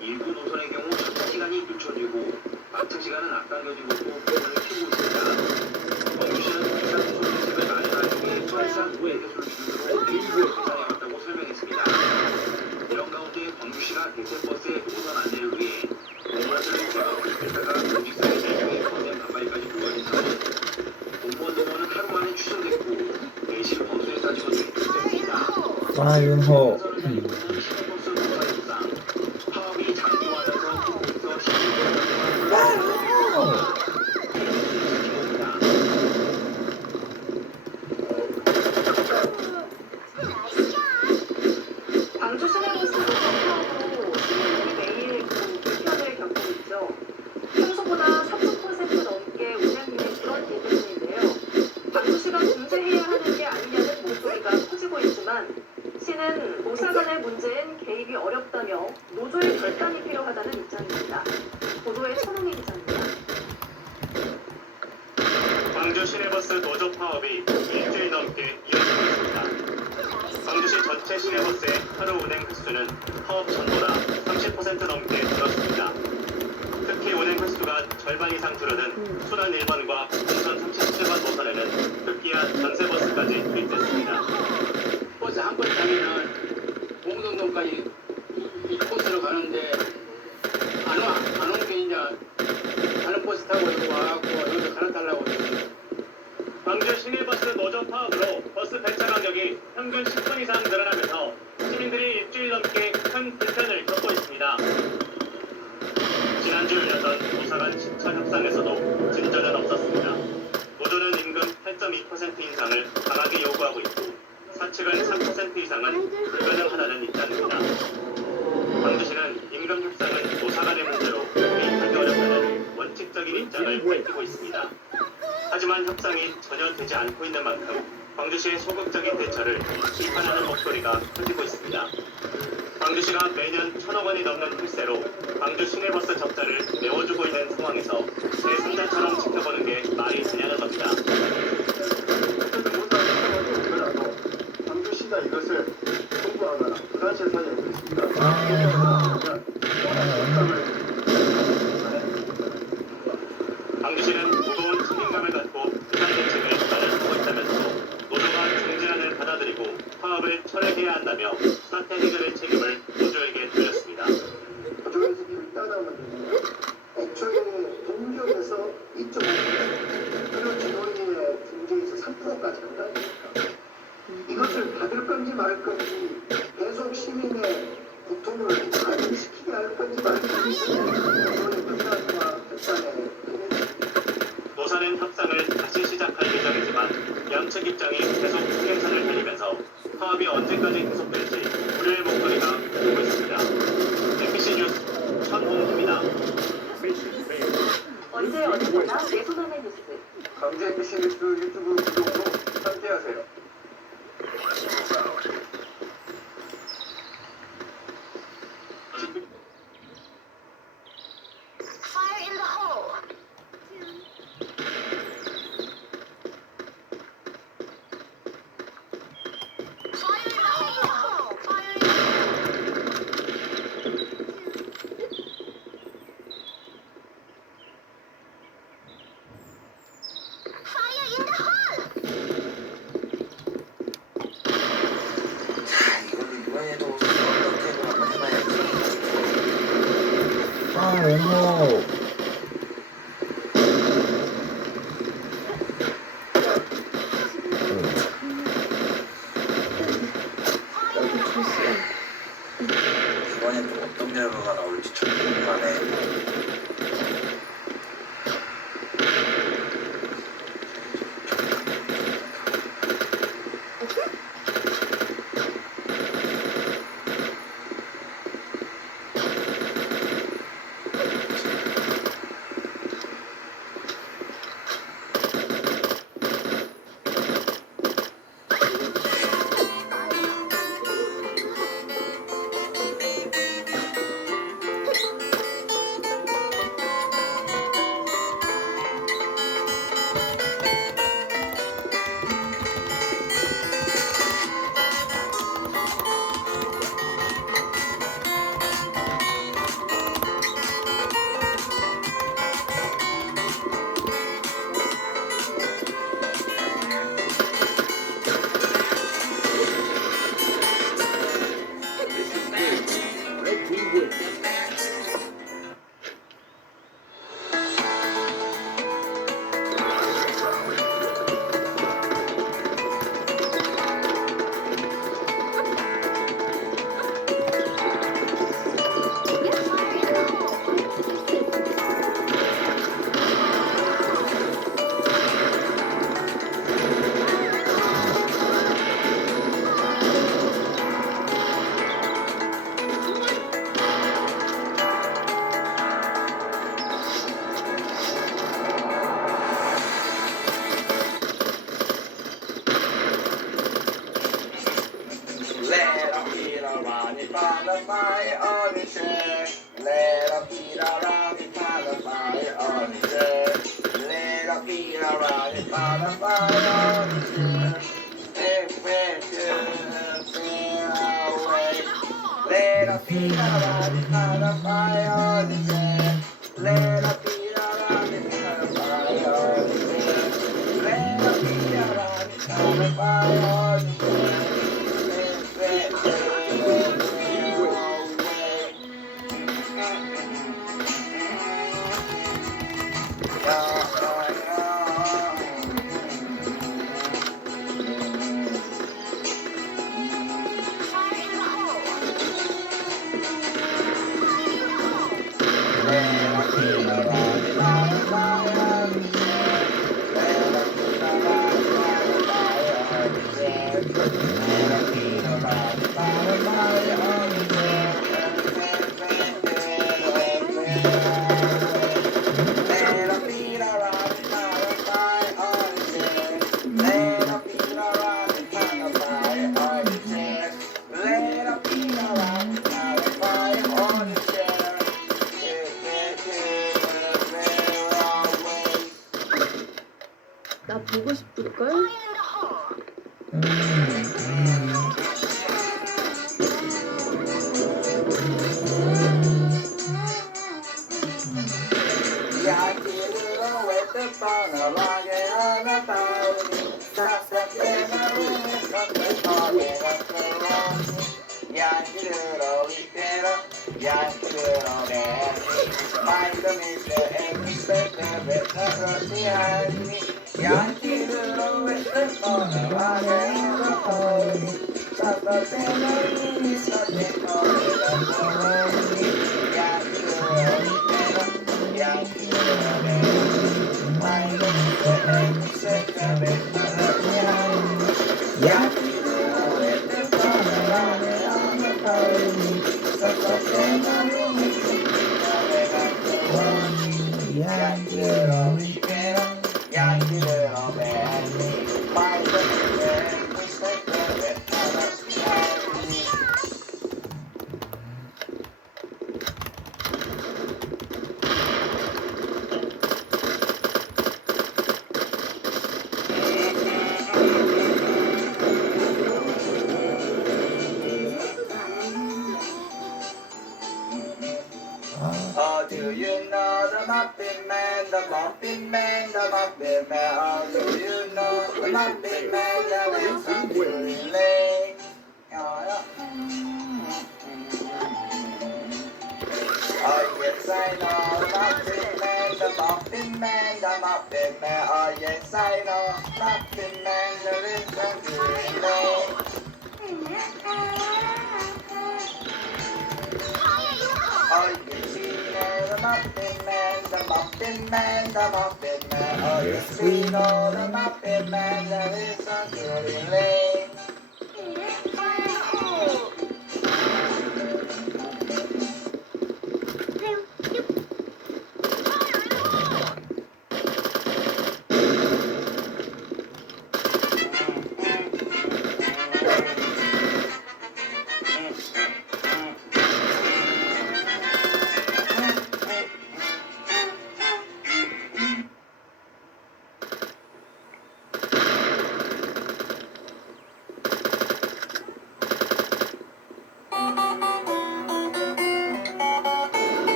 일부 노선의 경우 첫차 시간이 늦춰지고 막차 시간은 앞당겨진 것도 고민을 키우고 있습니다. 광주시는 기상 소통책을 마련하기 위해 설상 우회 개수를 기준으로 일부에 계산해왔다고 설명했습니다. 이런 가운데 광주시가 대체버스의 노선 안내를 위해 공무원들을 제거했다가 조직사의 대표에 거센 반발까지 부어진 상황. 공무원 동원은 하루 만에 취소됐고 내실 버스에 따지고 됐습니다. 파이어호 시내버스 노사 협상 파업이 장기화돼서 조금더 시민들의 시는 노사 간의 문제엔 개입이 어렵다며 노조의 결단이 필요하다는 입장입니다. 보도에 손흥민 기자입니다. 광주 시내버스 노조 파업이 일주일 넘게 이어지고 있습니다. 광주시 전체 시내버스의 하루 운행 횟수는 파업 전보다 30% 넘게 줄었습니다. 특히 운행 횟수가 절반 이상 줄어든 순환 1번과 동선 37번 노선에는 급기야 전세버스까지 투입됐습니다. 버스 한 번 타면은 공동동까지 이 코스로 가는데 안 온 게 이제 다른 버스 타고 와갖고 여기서 갈아달라고 그랬어요. 광주 시내버스 노조 파업으로 버스 배차 간격이 평균 10분 이상 늘어나면서 시민들이 일주일 넘게 큰 불편을 겪고 있습니다. 지난주 열렸던 노사 간 신청 협상에서도 진전은 없었습니다. 노조는 임금 8.2% 인상을 강하게 요구하고 있고 사측은 3% 이상은 불가능하다는 입장입니다. 광주시는 임금 협상은 노사 간의 문제로 개입하기 어렵다는 원칙적인 입장을 밝히고 있습니다. 하지만 협상이 전혀 되지 않고 있는 만큼 광주시의 소극적인 대처를 비판하는 목소리가 커지고 있습니다. 광주시가 매년 1,000억 원이 넘는 혈세로 광주 시내버스 적자를 메워주고 있는 상황에서 제3자처럼 지켜보는 게 말이 되냐는 겁니다. 광주시가 이것을 통보하거나 부단실 사정을 했습니다. 광주시는 무거운 책임감을 갖고 부산 대책을 마련하고 있다면서도 노조가 정진안을 받아들이고 파업을 철회해야 한다며 사태 해결의 책임을 노조에게 돌렸습니다. 노조에서 결단하면 애초에 동력에서 2.5% 그리고 지도인의 중재에서 3%까지 한다니까. 이것을 받을 건지 말 건지 계속 시민의 고통을 가중시키게 할 건지 말 건지 노조의 판단과 결단에 노사는 협상을 다시 시작할 예정이지만 양측 입장이 계속 풍행선을 달리면서 파업이 언제까지 계속될지 우려의 목소리가 크고 있습니다. MBC 뉴스 천홍입니다. 언제 어디서나 내 손안의 뉴스. 광주 MBC 뉴스 유튜브 구독으로 함께하세요. 옹호. 이번에 또 어떤 결과가 나올지 참 궁금하네. by the fire on the chair. Let up beat around it by the fire on the chair. Let up beat around it by the fire on the chair. Let up beat around it by the fire on the chair. Let up beat around it by the fire on the chair. Let up beat around it by the fire on the chair. 나 보고 싶을걸? Oh, do you know the Muppet Man, the Muppet Man, the Muppet Man? Oh, do you know the Muppet Man that lives on Drury Lane? Oh, yes, I know the Muppet Man, the Muppet Man, the Muppet Man. Oh, yes, I know the Muppet Man that lives on Drury Lane. Oh, yes, we know the Muppet Man, the Muppet Man, the Muppet Man. Oh, yes, we know the Muppet Man that lives on Drury Lane.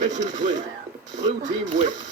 Mission clear. Blue team wins.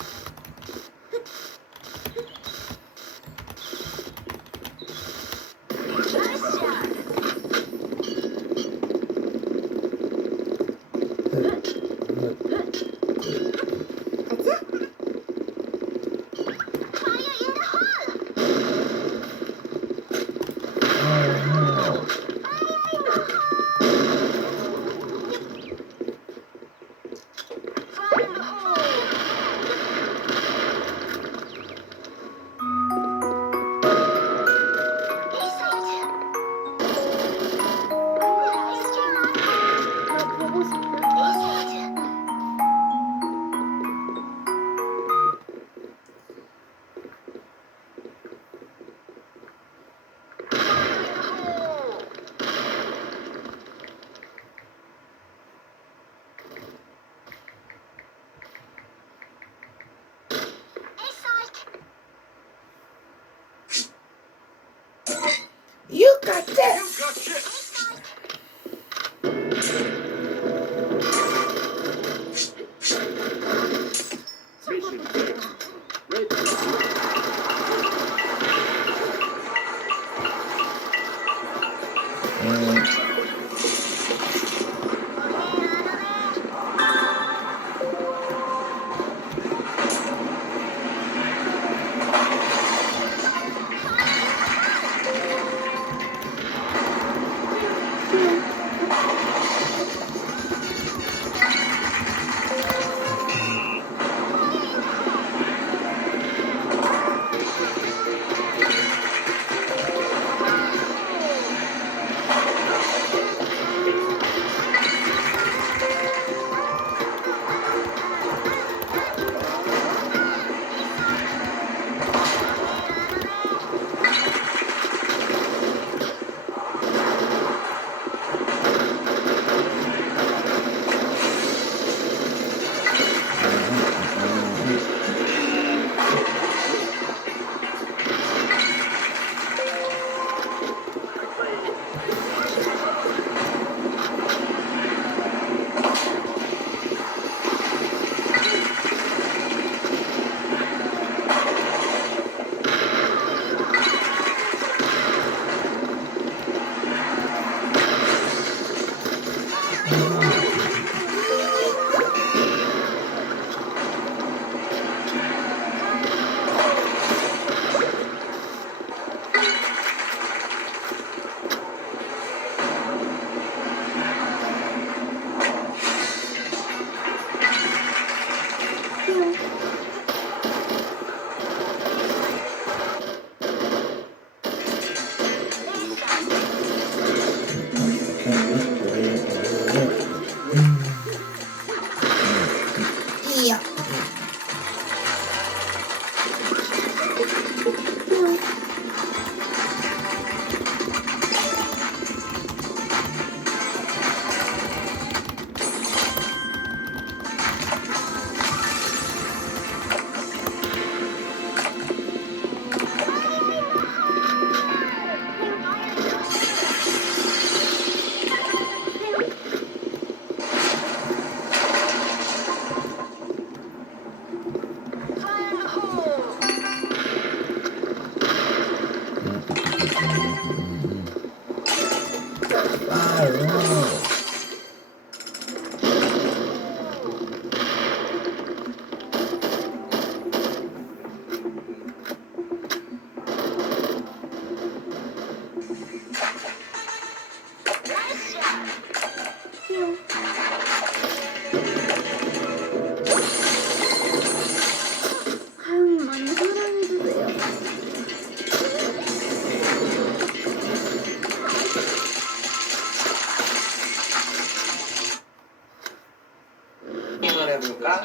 해볼까?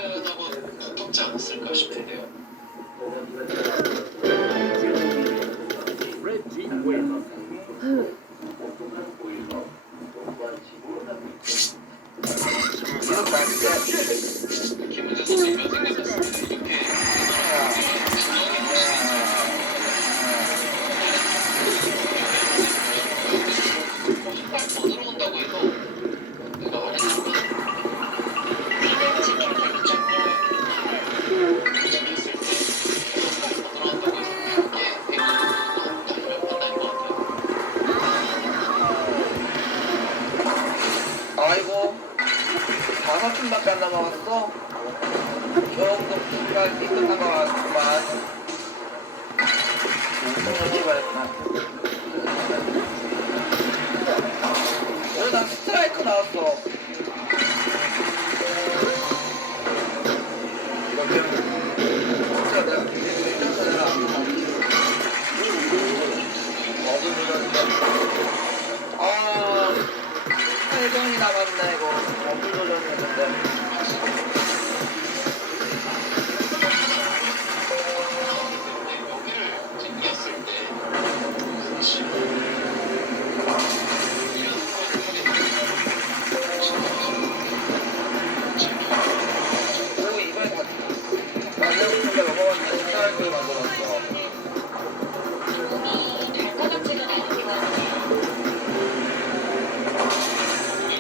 덥지 않았을까 싶은데요. Red team wins. 김은재 선수 몇 생각했습니다. 이렇게 한발 더 들어온다고 해서 내가 하는 아이고 5층밖에 안 남아갔어. 조금 순간 깨끗한 것 같구만. 엄청 해봐야겠구나. 난 스트라이크 나왔어. 이거 때문에 진짜 내가 일단서 내가 어글 조절인데 8점이 남았네 이거. 어글 조절했는데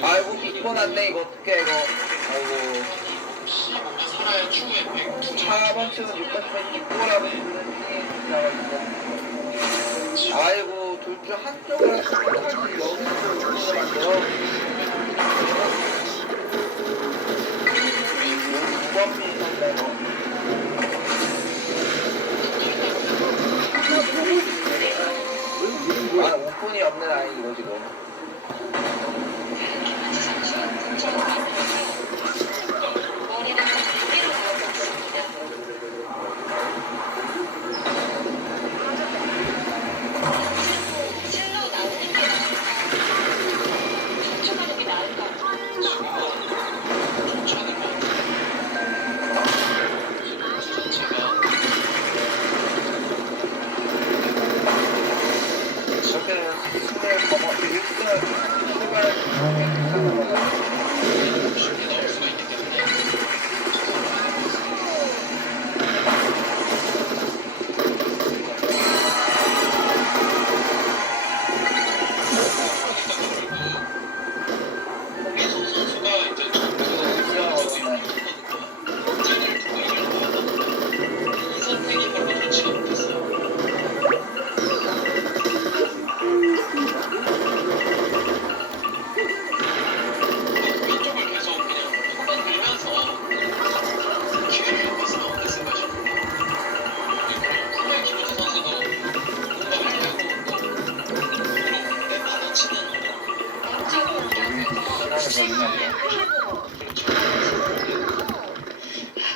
아이고 피곤한데 이거 어떡해 이거. 아이고 4번 층은 6번쯤에 입고라고 부르는지. 아이고 둘 중 한쪽을 할지 여기서 이렇게 만들어. 6번 층인데 이거. 아 오픈이 없는 아이고 지금.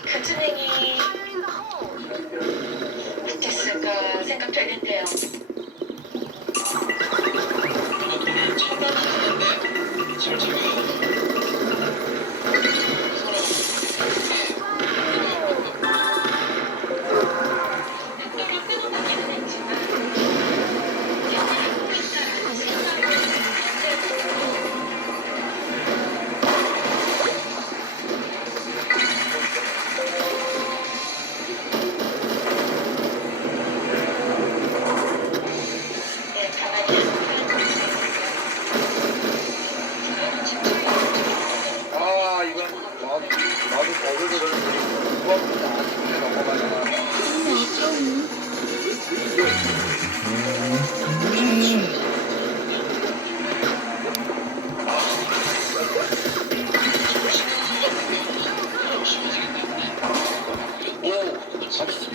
금순행이 어땠을까 생각되는데요.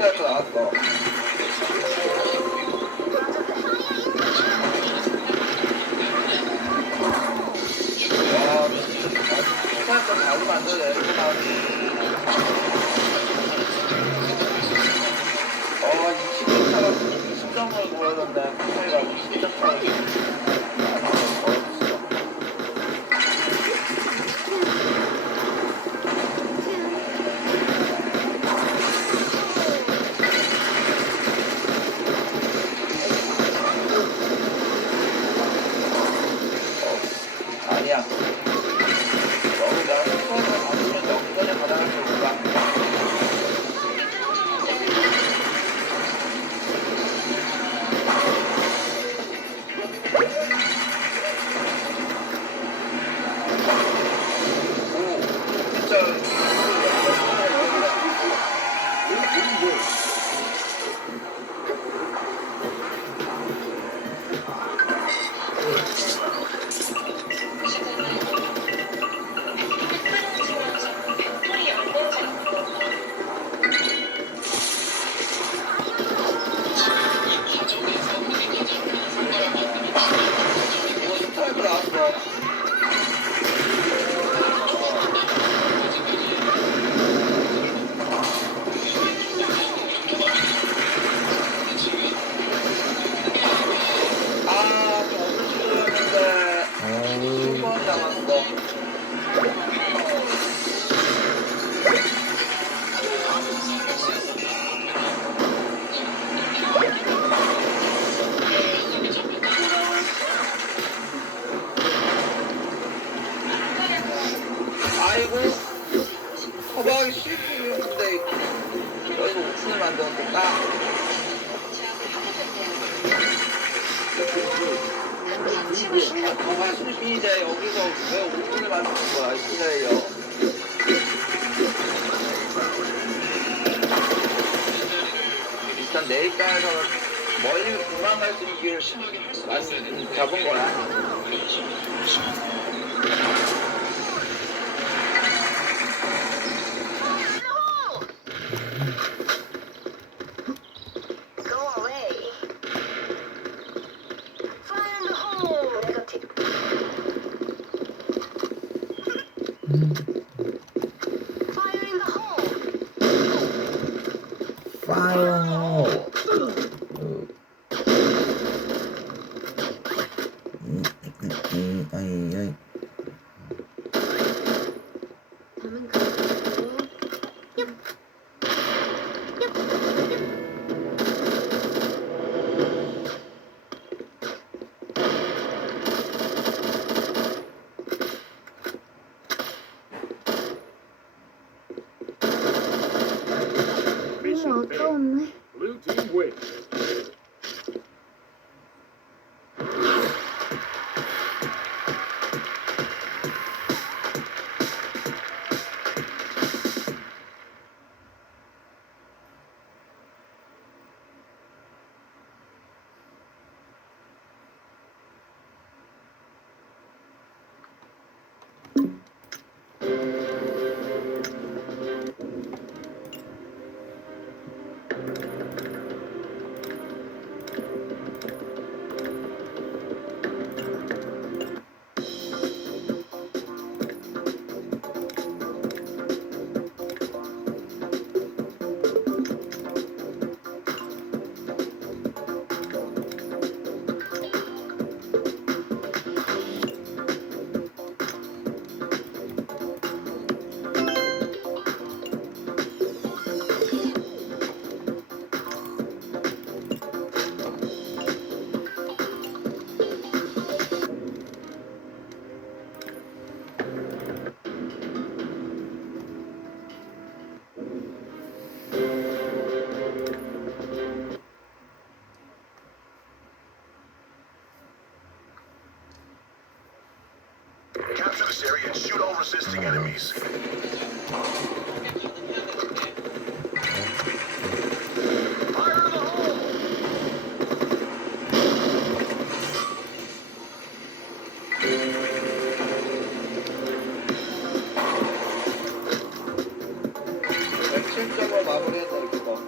스트라이크 나왔어. 스트라이크 자주 만들어야 되구나. 20점 차가 20점을 보여줬는데 스트라이크가 20점 차가 아이고 커버하기 싫은데 여기서 오픈을 만들었겠다. 커버 수빈이자 여기서 왜 오픈을 만드는 거야 진짜예요. 일단 내 입장에서는 멀리 도망갈 수 있는 길을 잡은 거야. 파이어. 아이. Mission failed. Blue team wins. Capture this area and shoot all resisting enemies. Fire in the hole! 핵심적으로 마무리했다 이거.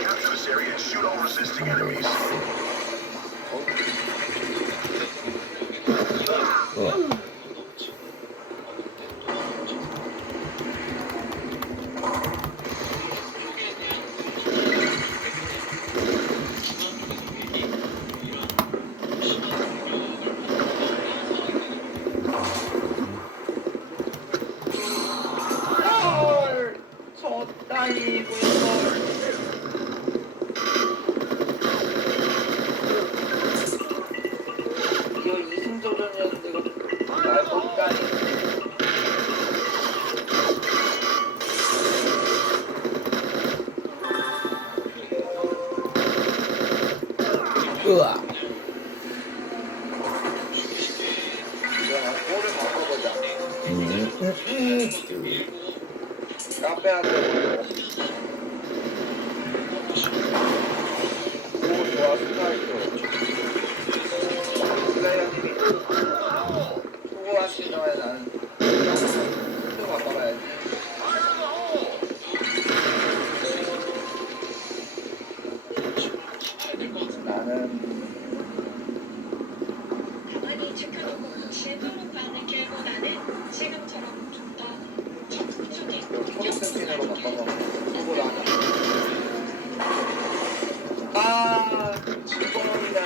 Capture this area and shoot all resisting enemies. 헐! 졌다니 이걸. 이거 이승조전이었는데 이거 날 못다니. 으아. 볼을 바꿔보자. 카페한테 오 좋아 스타일도 플레이어님이 수고하시기 전에 나는 또 바꿔봐야지. 나는 가만히 지켜놓고 제대로 반응기보다는 지금처럼 좀 더 적극적인 초록색 핀으로 바꿔서 수고 나는 아 10번이다.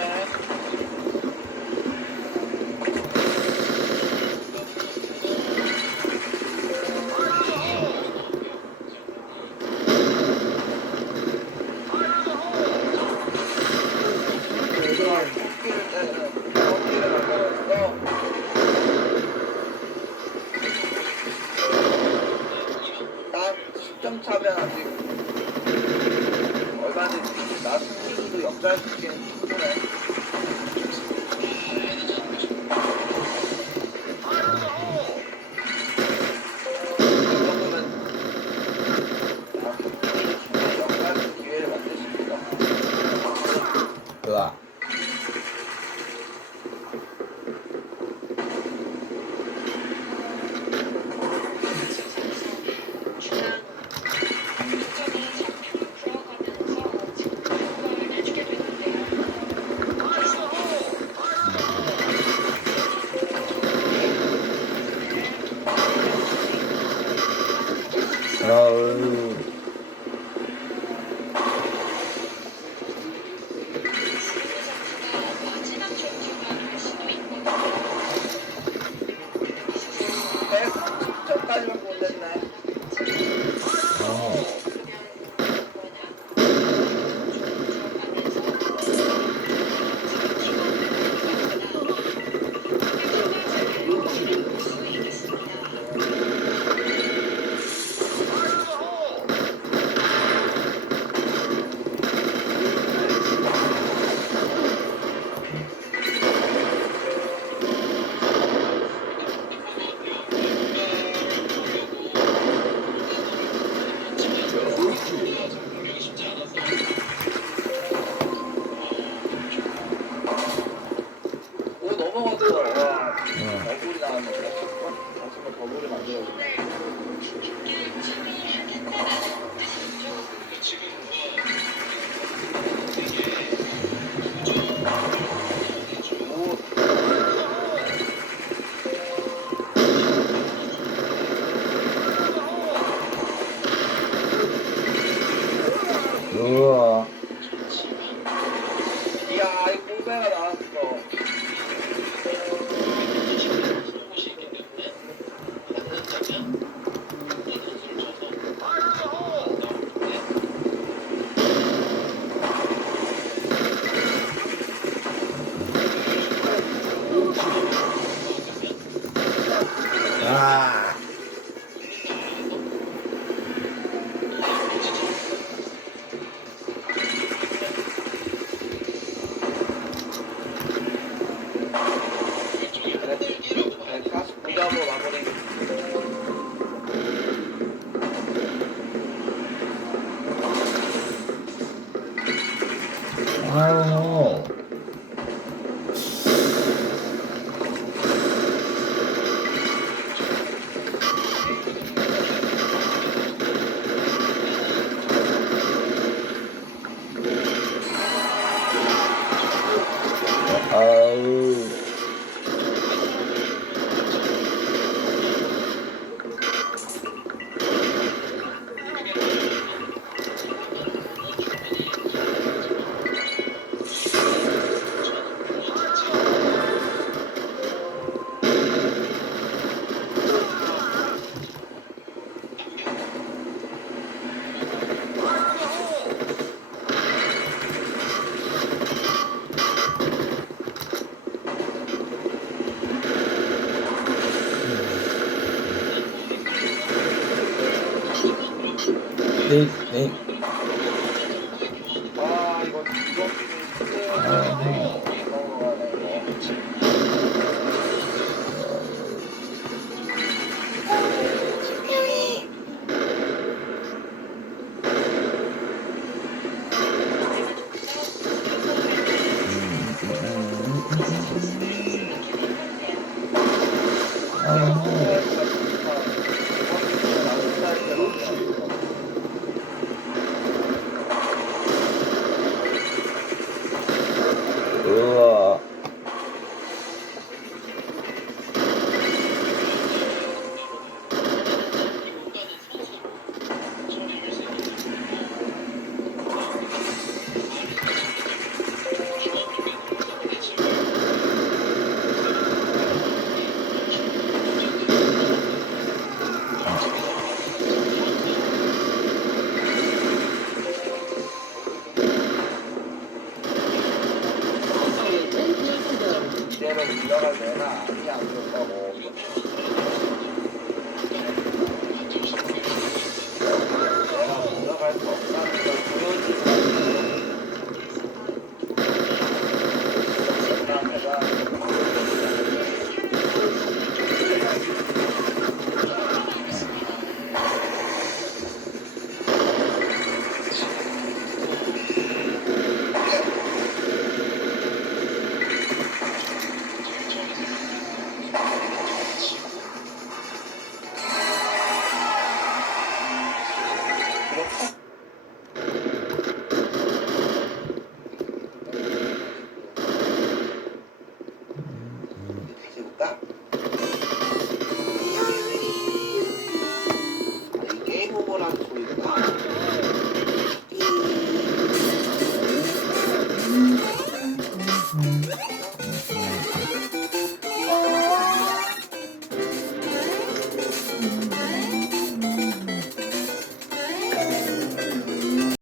선수 역전 시키는 힘드네. 으아. 아우. 까지만 못 냈네. 오 넘어갔어. 와, 버블이 나왔는데. 정말 버블이 만들어졌네. 우와. 이야, 이 꼬배가 나왔어. 아. 가스 부담으로 마무리. 아유. 아우. 네, 네. 아, 이거 우와. 이대로 올라갈 내나 아니 안 좋다고. 내가 올라갈 수 없다는 걸 보여주고.